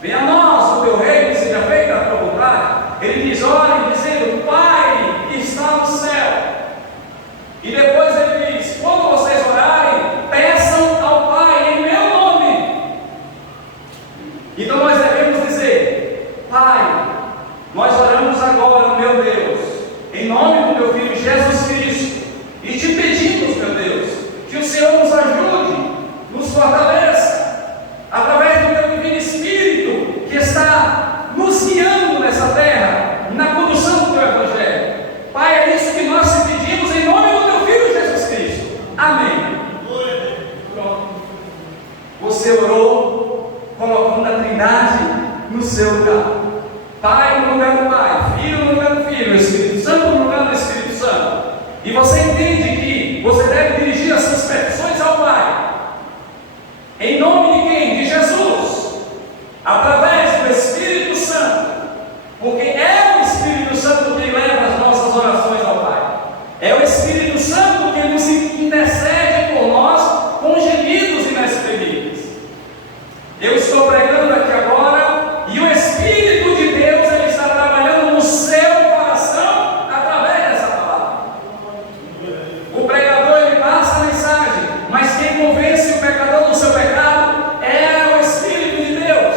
venha a nós o teu reino, seja feita a tua vontade. Ele diz, orem dizendo, Pai que está no céu. E depois ele diz, quando vocês lugar. Pai no lugar do Pai, Filho no lugar do Filho, Espírito Santo no lugar do Espírito Santo. E você entende que você deve dirigir as suas petições ao Pai. Em nome de quem? De Jesus. Através do Espírito Santo. Porque é o Espírito Santo que leva as nossas orações ao Pai. É o Espírito Santo que nos intercede por nós com gemidos inexprimíveis. Eu estou pregando aqui agora e o Espírito de Deus ele está trabalhando no seu coração através dessa palavra. O pregador ele passa a mensagem, mas quem convence o pecador do seu pecado é o Espírito de Deus.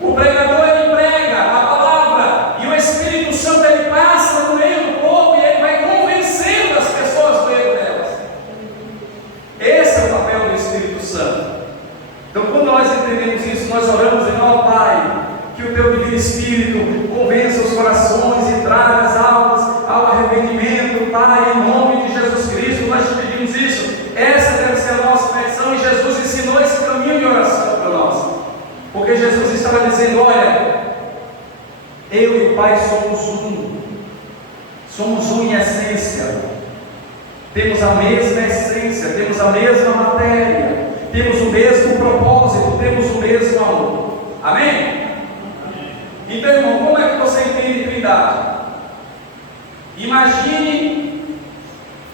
O pregador ele prega a palavra e o Espírito Santo ele passa no meio do povo e ele vai convencendo as pessoas do erro delas. Esse é o papel do Espírito Santo. Então, quando nós entendemos isso, nós oramos em nome do Pai, que o teu divino Espírito convença os corações e traga as almas ao arrependimento, Pai, em nome de Jesus Cristo, nós te pedimos isso. Essa deve ser a nossa petição e Jesus ensinou esse caminho de oração para nós, porque Jesus estava dizendo: olha, eu e o Pai somos um em essência, temos a mesma essência, temos a mesma matéria, temos o mesmo propósito, temos o mesmo amor. Amém? Então, irmão, como é que você entende Trindade? Imagine,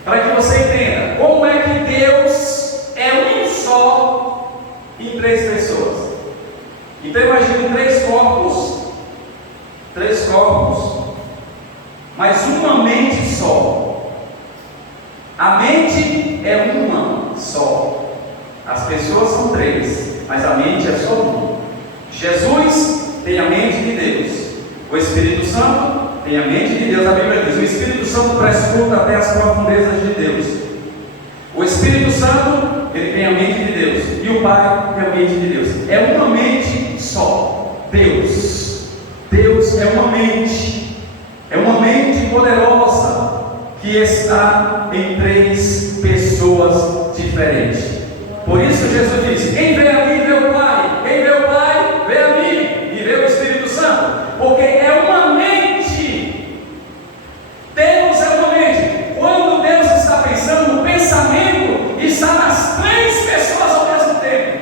para que você entenda, como é que Deus é um só em três pessoas. Então, imagine três corpos, mas uma mente só. A mente é uma só. As pessoas são três, mas a mente é só uma. Jesus tem a mente de Deus. O Espírito Santo tem a mente de Deus. A Bíblia diz: o Espírito Santo prescruta até as profundezas de Deus. O Espírito Santo, ele tem a mente de Deus. E o Pai tem a mente de Deus. É uma mente só. Deus é uma mente. É uma mente poderosa que está em três pessoas diferentes. Por isso Jesus disse: quem vê a mim vê o Pai, quem vê o Pai vê a mim e vê o Espírito Santo, porque é uma mente. Deus é uma mente. Quando Deus está pensando, o pensamento está nas três pessoas ao mesmo tempo.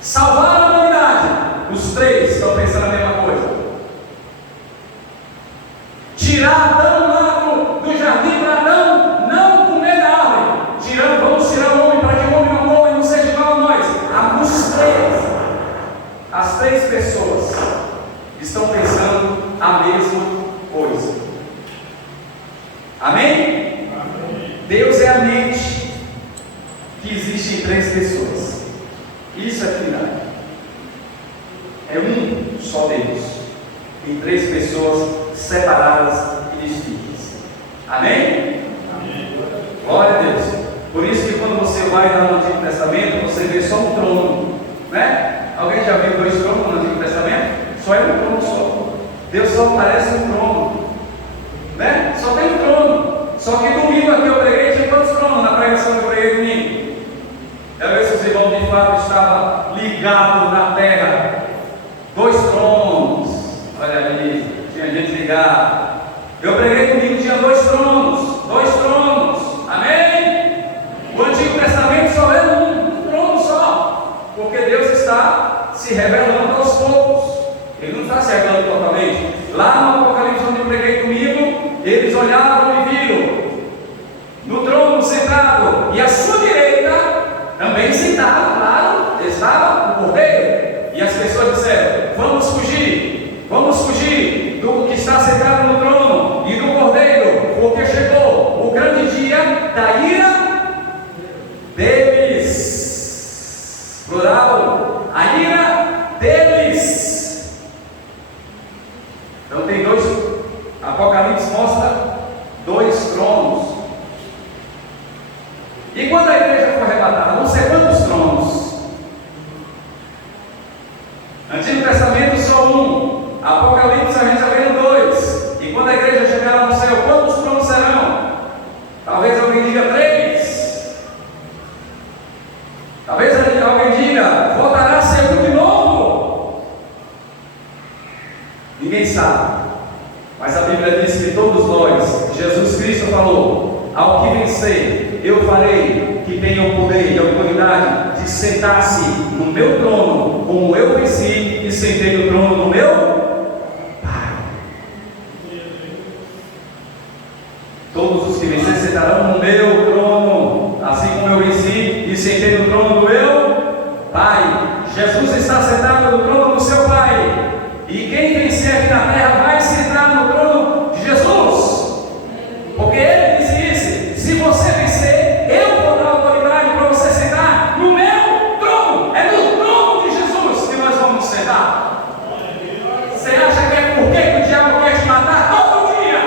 Salvar a humanidade, os três estão pensando a mesma coisa. Tirar Adão lá do jardim para Adão não comer da árvore. Vamos tirar o homem para que o homem não coma e não seja igual a nós. As três pessoas estão pensando a mesma coisa. Amém? Deus é a mente que existe em três pessoas. Isso é Trindade. É um só Deus em três pessoas separadas e distintas. Amém? Glória a Deus. Por isso que quando você vai lá no Antigo Testamento, você vê só um trono, né? Alguém já viu dois tronos no Antigo Testamento? Só é um trono só. Deus só parece um trono, né? Só tem um trono. Só que domingo aqui eu preguei, tinha quantos tronos na pregação que eu preguei domingo? Quero ver se os irmãos de fato estavam ligados na terra. Dois tronos. Olha ali, tinha gente ligada. Eu preguei domingo, tinha dois tronos. Amém? O Antigo Testamento só é um trono só, porque Deus está se revelando aos poucos. Ele não está se revelando totalmente. Lá no Apocalipse, onde eu preguei domingo, eles olhavam e viram no trono sentado, e à sua direita também sentado, claro, estava o Cordeiro. E as pessoas disseram: vamos fugir do que está sentado no trono e do Cordeiro, porque chegou o grande dia da ira deles. Plural, a ira deles. Então tem dois. Apocalipse mostra dois tronos. E quando a igreja for arrebatada, vão ser quantos tronos? Antigo Testamento só um. Apocalipse a gente já vê dois. E quando a igreja chegar lá no céu, quantos tronos serão? Talvez alguém diga 3. Talvez alguém diga: voltará a ser um de novo. sabe. Mas a Bíblia diz que todos nós, Jesus Cristo falou: ao que vencer, eu farei que tenha o poder e a autoridade de sentar-se no meu trono, como eu venci e sentei no trono do meu Pai. Todos os que vencer sentarão no meu trono, assim como eu venci e sentei no trono do meu Pai. Jesus está sentado no trono do seu Pai. E quem vencer aqui na terra vai sentar no trono de Jesus. Porque ele disse isso: se você vencer, eu vou dar autoridade para você sentar no meu trono. É no trono de Jesus que nós vamos sentar. Você acha que é porque o diabo quer te matar todo dia?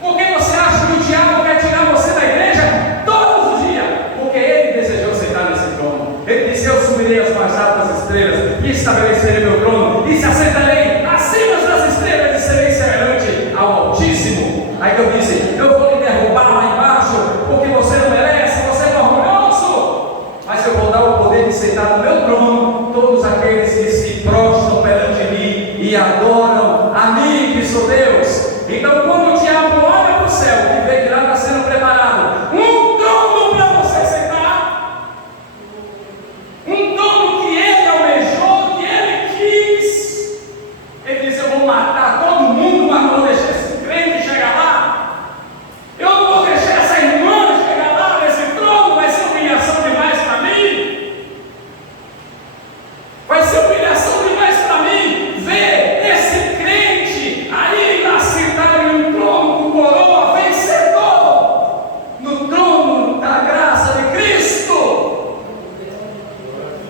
Por que você acha que o diabo quer tirar você da igreja todos os dias? Porque ele desejou sentar nesse trono. Ele disse: eu subirei as mais altas estrelas e estabelecerei meu trono e se assentarei acima das estrelas e serei semelhante ao Altíssimo. Aí eu disse: eu vou lhe derrubar lá embaixo, porque você não merece, você é orgulhoso, mas eu vou dar o poder de sentar no meu trono todos aqueles que se prostram perante mim e adoram a mim, que sou Deus. Então, quando o diabo olha para o céu e vê que lá está sendo preparado um trono para você sentar, um trono que ele almejou, que ele quis, ele diz: eu vou matar todo mundo, mas não vou deixar esse crente chegar lá. Eu não vou deixar essa irmã chegar lá nesse trono. Vai ser humilhação demais para mim. Vai ser humilhação demais para mim ver esse crente aí lá sentado em um trono com coroa, vencedor, no trono da graça de Cristo.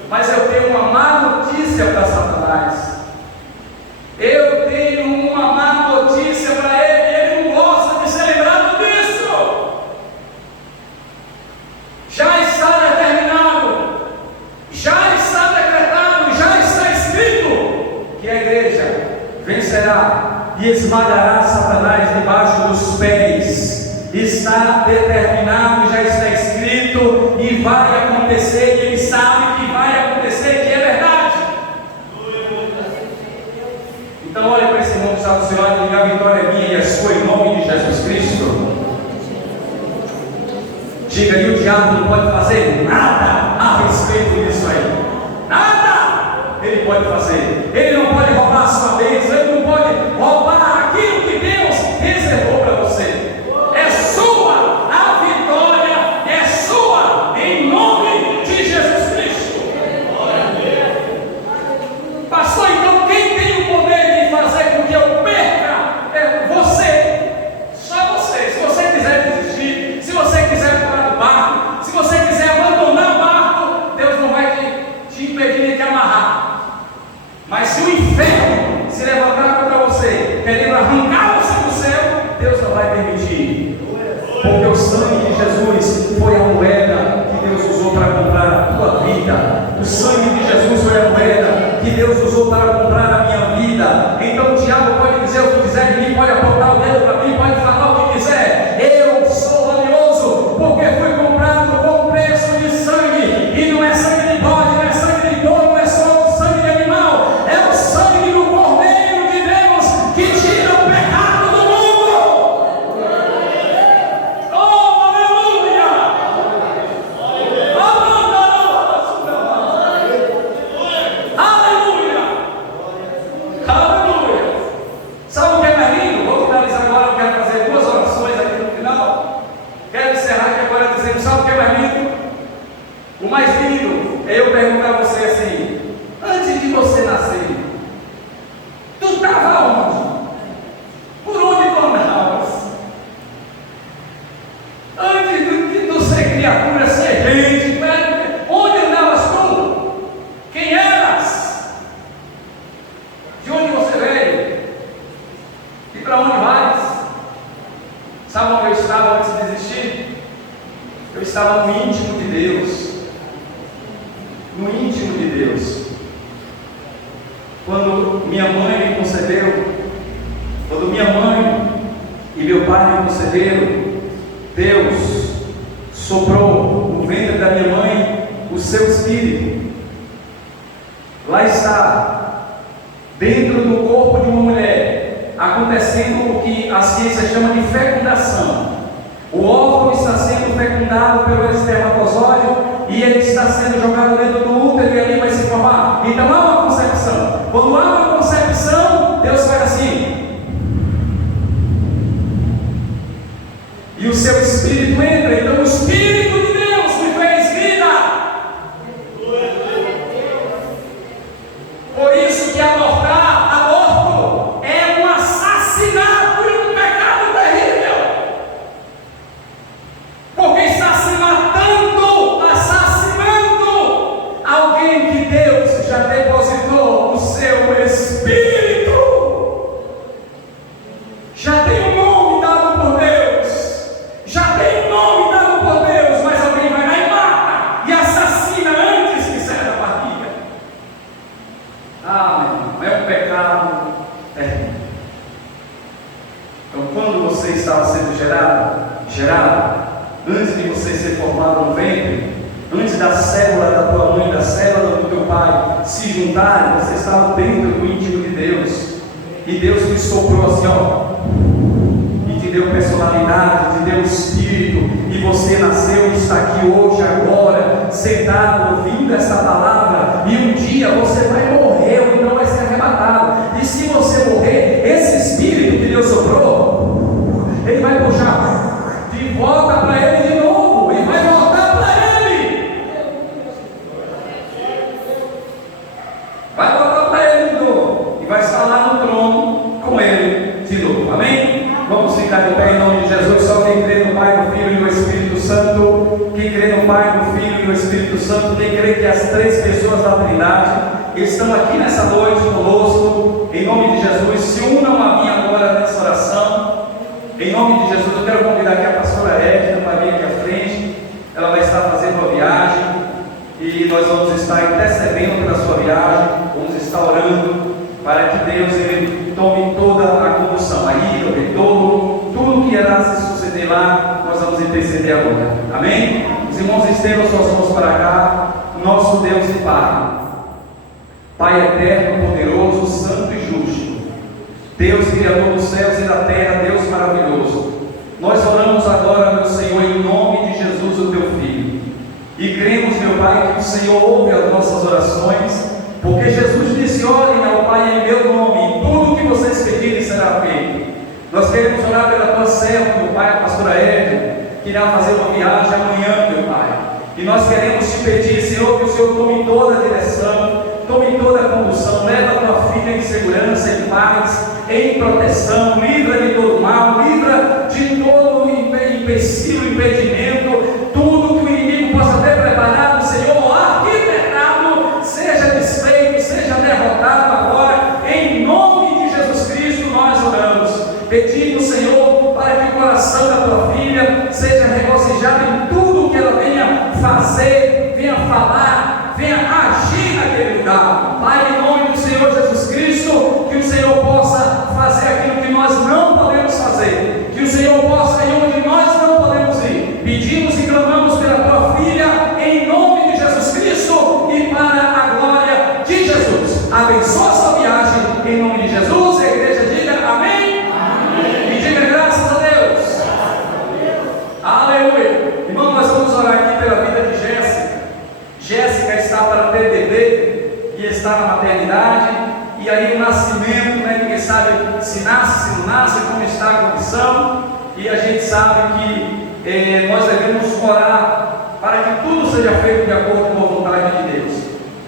Mas eu tenho uma má notícia para Satanás. Eu tenho uma má notícia para ele. Ele não gosta de ser lembrado disso. Já está determinado, já está decretado, já está escrito que a igreja vencerá e esmagará Satanás debaixo dos pés. Está determinado, já está escrito e vai acontecer. E ele sabe que vai acontecer, que é verdade. Então olha para esse irmão que está do seu lado e diga: a vitória é minha e a sua, em nome de Jesus Cristo. Diga: e o diabo não pode fazer nada a respeito disso aí. Nada ele pode fazer. Ele não pode roubar a sua bênção, ele não pode roubar aquilo que Deus reservou para você. É sua, a vitória é sua, em nome de Jesus Cristo. Pastor, então quem tem o poder de fazer com que eu perca é você. Só você. Se você quiser desistir, se você quiser pular do barco, se você quiser abandonar o barco, Deus não vai te impedir nem te amarrar. Mas se o inferno se levantar contra você, querendo arrancar você do céu, Deus não vai permitir. Porque o sangue de Jesus foi a moeda que Deus usou para comprar a tua vida. O sangue de Jesus foi a moeda que Deus usou para comprar a minha vida. Então o diabo pode dizer o que quiser de mim, pode apontar o dedo para mim, pode falar o que quiser. Eu sou valioso, porque fui comprado com preço de sangue. E não é sangue de bode, não é sangue de boi, não é só o sangue de animal. É o sangue do Cordeiro de Deus que tira o pecado do mundo. Oh, aleluia! Aleluia! Aleluia! Sabe o que é mais lindo? Vou finalizar agora, eu quero fazer duas orações aqui no final. Quero encerrar aqui agora dizendo: sabe o que é mais lindo? O mais lindo é eu perguntar a você assim: antes de você nascer, tu estava onde? Por onde tu andavas? Antes de tu ser criatura, ser gente, onde andavas tu? Quem eras? De onde você veio? E para onde vais? Sabe onde eu estava antes de existir? Eu estava no íntimo de Deus. No íntimo de Deus. Quando minha mãe me concebeu, quando minha mãe e meu pai me conceberam, Deus soprou no ventre da minha mãe o seu espírito. Lá está dentro do corpo de uma mulher, acontecendo o que a ciência chama de fecundação. O óvulo está sendo fecundado pelo espermatozoide e ele está sendo jogado dentro do útero e ali vai se formar. Então há uma concepção. Quando há uma concepção, Deus faz assim. E o seu espírito entra. Então o Espírito de Deus me fez vida. Por isso que aborto é um assassinato e um pecado terrível. Porque está se matando, assassinando alguém que Deus já depositou o seu Espírito. Já tem um nome dado por Deus. Já tem um nome dado por Deus, mas alguém vai lá e mata e assassina antes que saia da barriga. Meu irmão, é um pecado terrível. Então, quando você estava sendo gerado, antes de você ser formado no ventre, antes da célula da tua mãe, da célula do teu pai se juntarem, você estava dentro do íntimo de Deus. E Deus te soprou assim, e te deu personalidade, te deu espírito, e você nasceu e está aqui hoje, agora, sentado, ouvindo essa palavra, e um dia você vai morrer, ou então vai ser arrebatado. E se você morrer, esse espírito que Deus soprou, ele vai puxar de volta para ele de novo, e vai voltar para ele. Vai voltar para ele de novo, e vai estar lá no trono com ele de novo. Amém? Vamos ficar de pé em nome de Jesus. Só quem crê no Pai, no Filho e no Espírito Santo. Quem crê no Pai, no Filho e no Espírito Santo. Quem crê que as três pessoas da Trindade estão aqui nessa noite conosco. Em nome de Jesus, se unam a mim agora nessa oração. Em nome de Jesus, eu quero convidar aqui a pastora Edna para vir aqui à frente. Ela vai estar fazendo uma viagem e nós vamos estar intercedendo pela sua viagem. Vamos estar orando para que Deus ele tome toda a condução, a ida, o retorno, tudo que irá se suceder lá, nós vamos interceder agora. Amém? Os irmãos estendam suas mãos para cá. Nosso Deus e Pai, Pai eterno, poderoso, santo e justo, Deus criador dos céus e da terra, Deus maravilhoso, nós oramos agora, meu Senhor, em nome de Jesus, o Teu Filho, e cremos, meu Pai, que o Senhor ouve as nossas orações, porque Jesus disse: orem ao Pai em meu nome, e tudo o que vocês pedirem será feito. Nós queremos orar pela tua serva, meu Pai, a pastora Edna, que irá fazer uma viagem amanhã, meu Pai, e nós queremos te pedir, Senhor, que o Senhor tome toda a direção, tome toda a condução, leva a tua filha em segurança, em paz, em proteção, livra de todo mal, livra de todo empecilho, impedimento, tudo que o inimigo possa ter preparado, Senhor, arquitetado, seja desfeito, seja derrotado agora, em nome de Jesus Cristo nós oramos, pedindo, Senhor, para que o coração da tua filha seja regozijado em tudo que ela venha fazer, venha falar, venha agir naquele lugar. Pai, em nome do Senhor Jesus Cristo, que o Senhor possa fazer aquilo que nós não podemos fazer, que o Senhor possa ir onde nós não podemos ir. Pedimos e clamamos pela tua filha, em nome de Jesus Cristo e para a glória de Jesus. Abençoa a sua viagem, em nome de Jesus. A igreja diga amém. Amém. E diga graças a Deus. Aleluia. Irmão, nós vamos orar aqui pela vida de Jéssica. Jéssica está para ter bebê e está na maternidade, e aí o nascimento, ninguém sabe se nasce, se não nasce, como está a condição, e a gente sabe que nós devemos orar para que tudo seja feito de acordo com a vontade de Deus.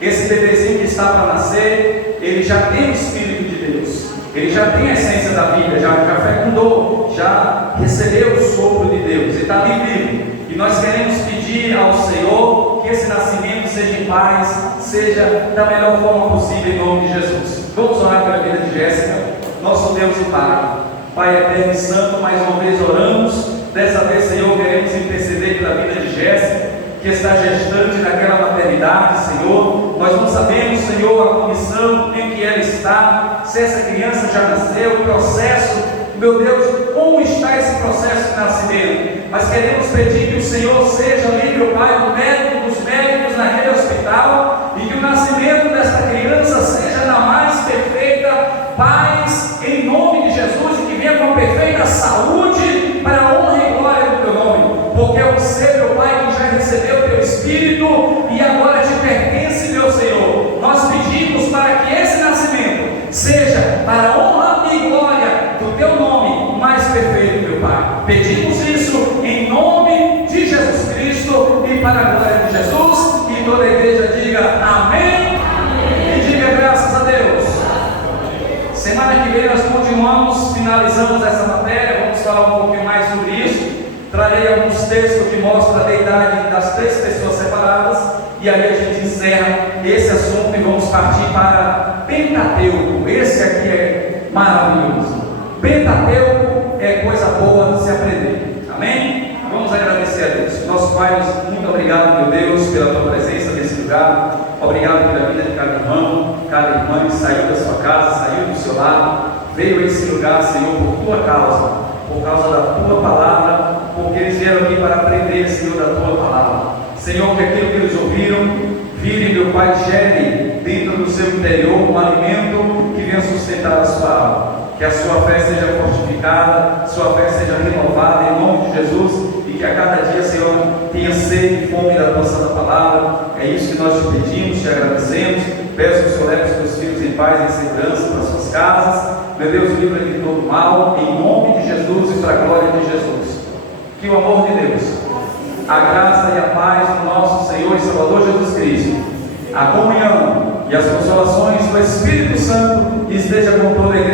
Esse bebezinho que está para nascer, ele já tem o Espírito de Deus, ele já tem a essência da vida, já fecundou, já recebeu o sopro de Deus, ele está vivo. E nós queremos pedir ao Senhor que esse nascimento seja em paz, seja da melhor forma possível, em nome de Jesus. Vamos orar pela vida de Jéssica, nosso Deus e Pai. Pai eterno e santo, mais uma vez oramos. Dessa vez, Senhor, queremos interceder pela vida de Jéssica, que está gestante naquela maternidade, Senhor. Nós não sabemos, Senhor, a condição em que ela está, se essa criança já nasceu, o processo, meu Deus, como está esse processo de nascimento. Mas queremos pedir que o Senhor seja ali, meu Pai, do médico dos médicos naquele hospital, e que o nascimento desta criança seja da mais perfeita paz em nome de Jesus, e que venha com perfeita saúde para a honra e glória do teu nome, porque é você, meu Pai, que já recebeu o teu Espírito e agora te pertence, meu Senhor. Nós pedimos para que esse nascimento seja para a honra e glória do teu nome mais perfeito, meu Pai. Pedimos isso em nome de Jesus Cristo e para a glória de Jesus, e toda a igreja diga amém, amém. E diga graças a Deus. Semana que vem nós continuamos, finalizamos essa matéria, vamos falar um pouquinho mais sobre isso. Trarei alguns textos que mostram a deidade das 3 pessoas separadas, e aí a gente encerra esse assunto e vamos partir para Pentateuco. Esse aqui é maravilhoso. Pentateuco é coisa boa de se aprender. Amém? Vamos agradecer a Deus. Nosso Pai, muito obrigado, meu Deus, pela tua presença nesse lugar. Obrigado pela vida de cada irmão, cada irmã que saiu da sua casa, saiu do seu lado, veio a esse lugar, Senhor, por tua causa, por causa da tua palavra, porque eles vieram aqui para aprender, Senhor, da tua palavra. Senhor, que aquilo que eles ouviram, vire, meu Pai, gere dentro do seu interior um alimento que venha sustentar a sua alma. Que a sua fé seja fortificada, sua fé seja renovada em nome de Jesus, e que a cada dia, Senhor, tenha sede e fome da tua santa palavra. É isso que nós te pedimos, te agradecemos. Peço que o Senhor leve os teus filhos em paz e em segurança para suas casas. Meu Deus, livra de todo mal, em nome de Jesus e para a glória de Jesus. Que o amor de Deus, a graça e a paz do nosso Senhor e Salvador Jesus Cristo, a comunhão e as consolações do Espírito Santo esteja com toda a igreja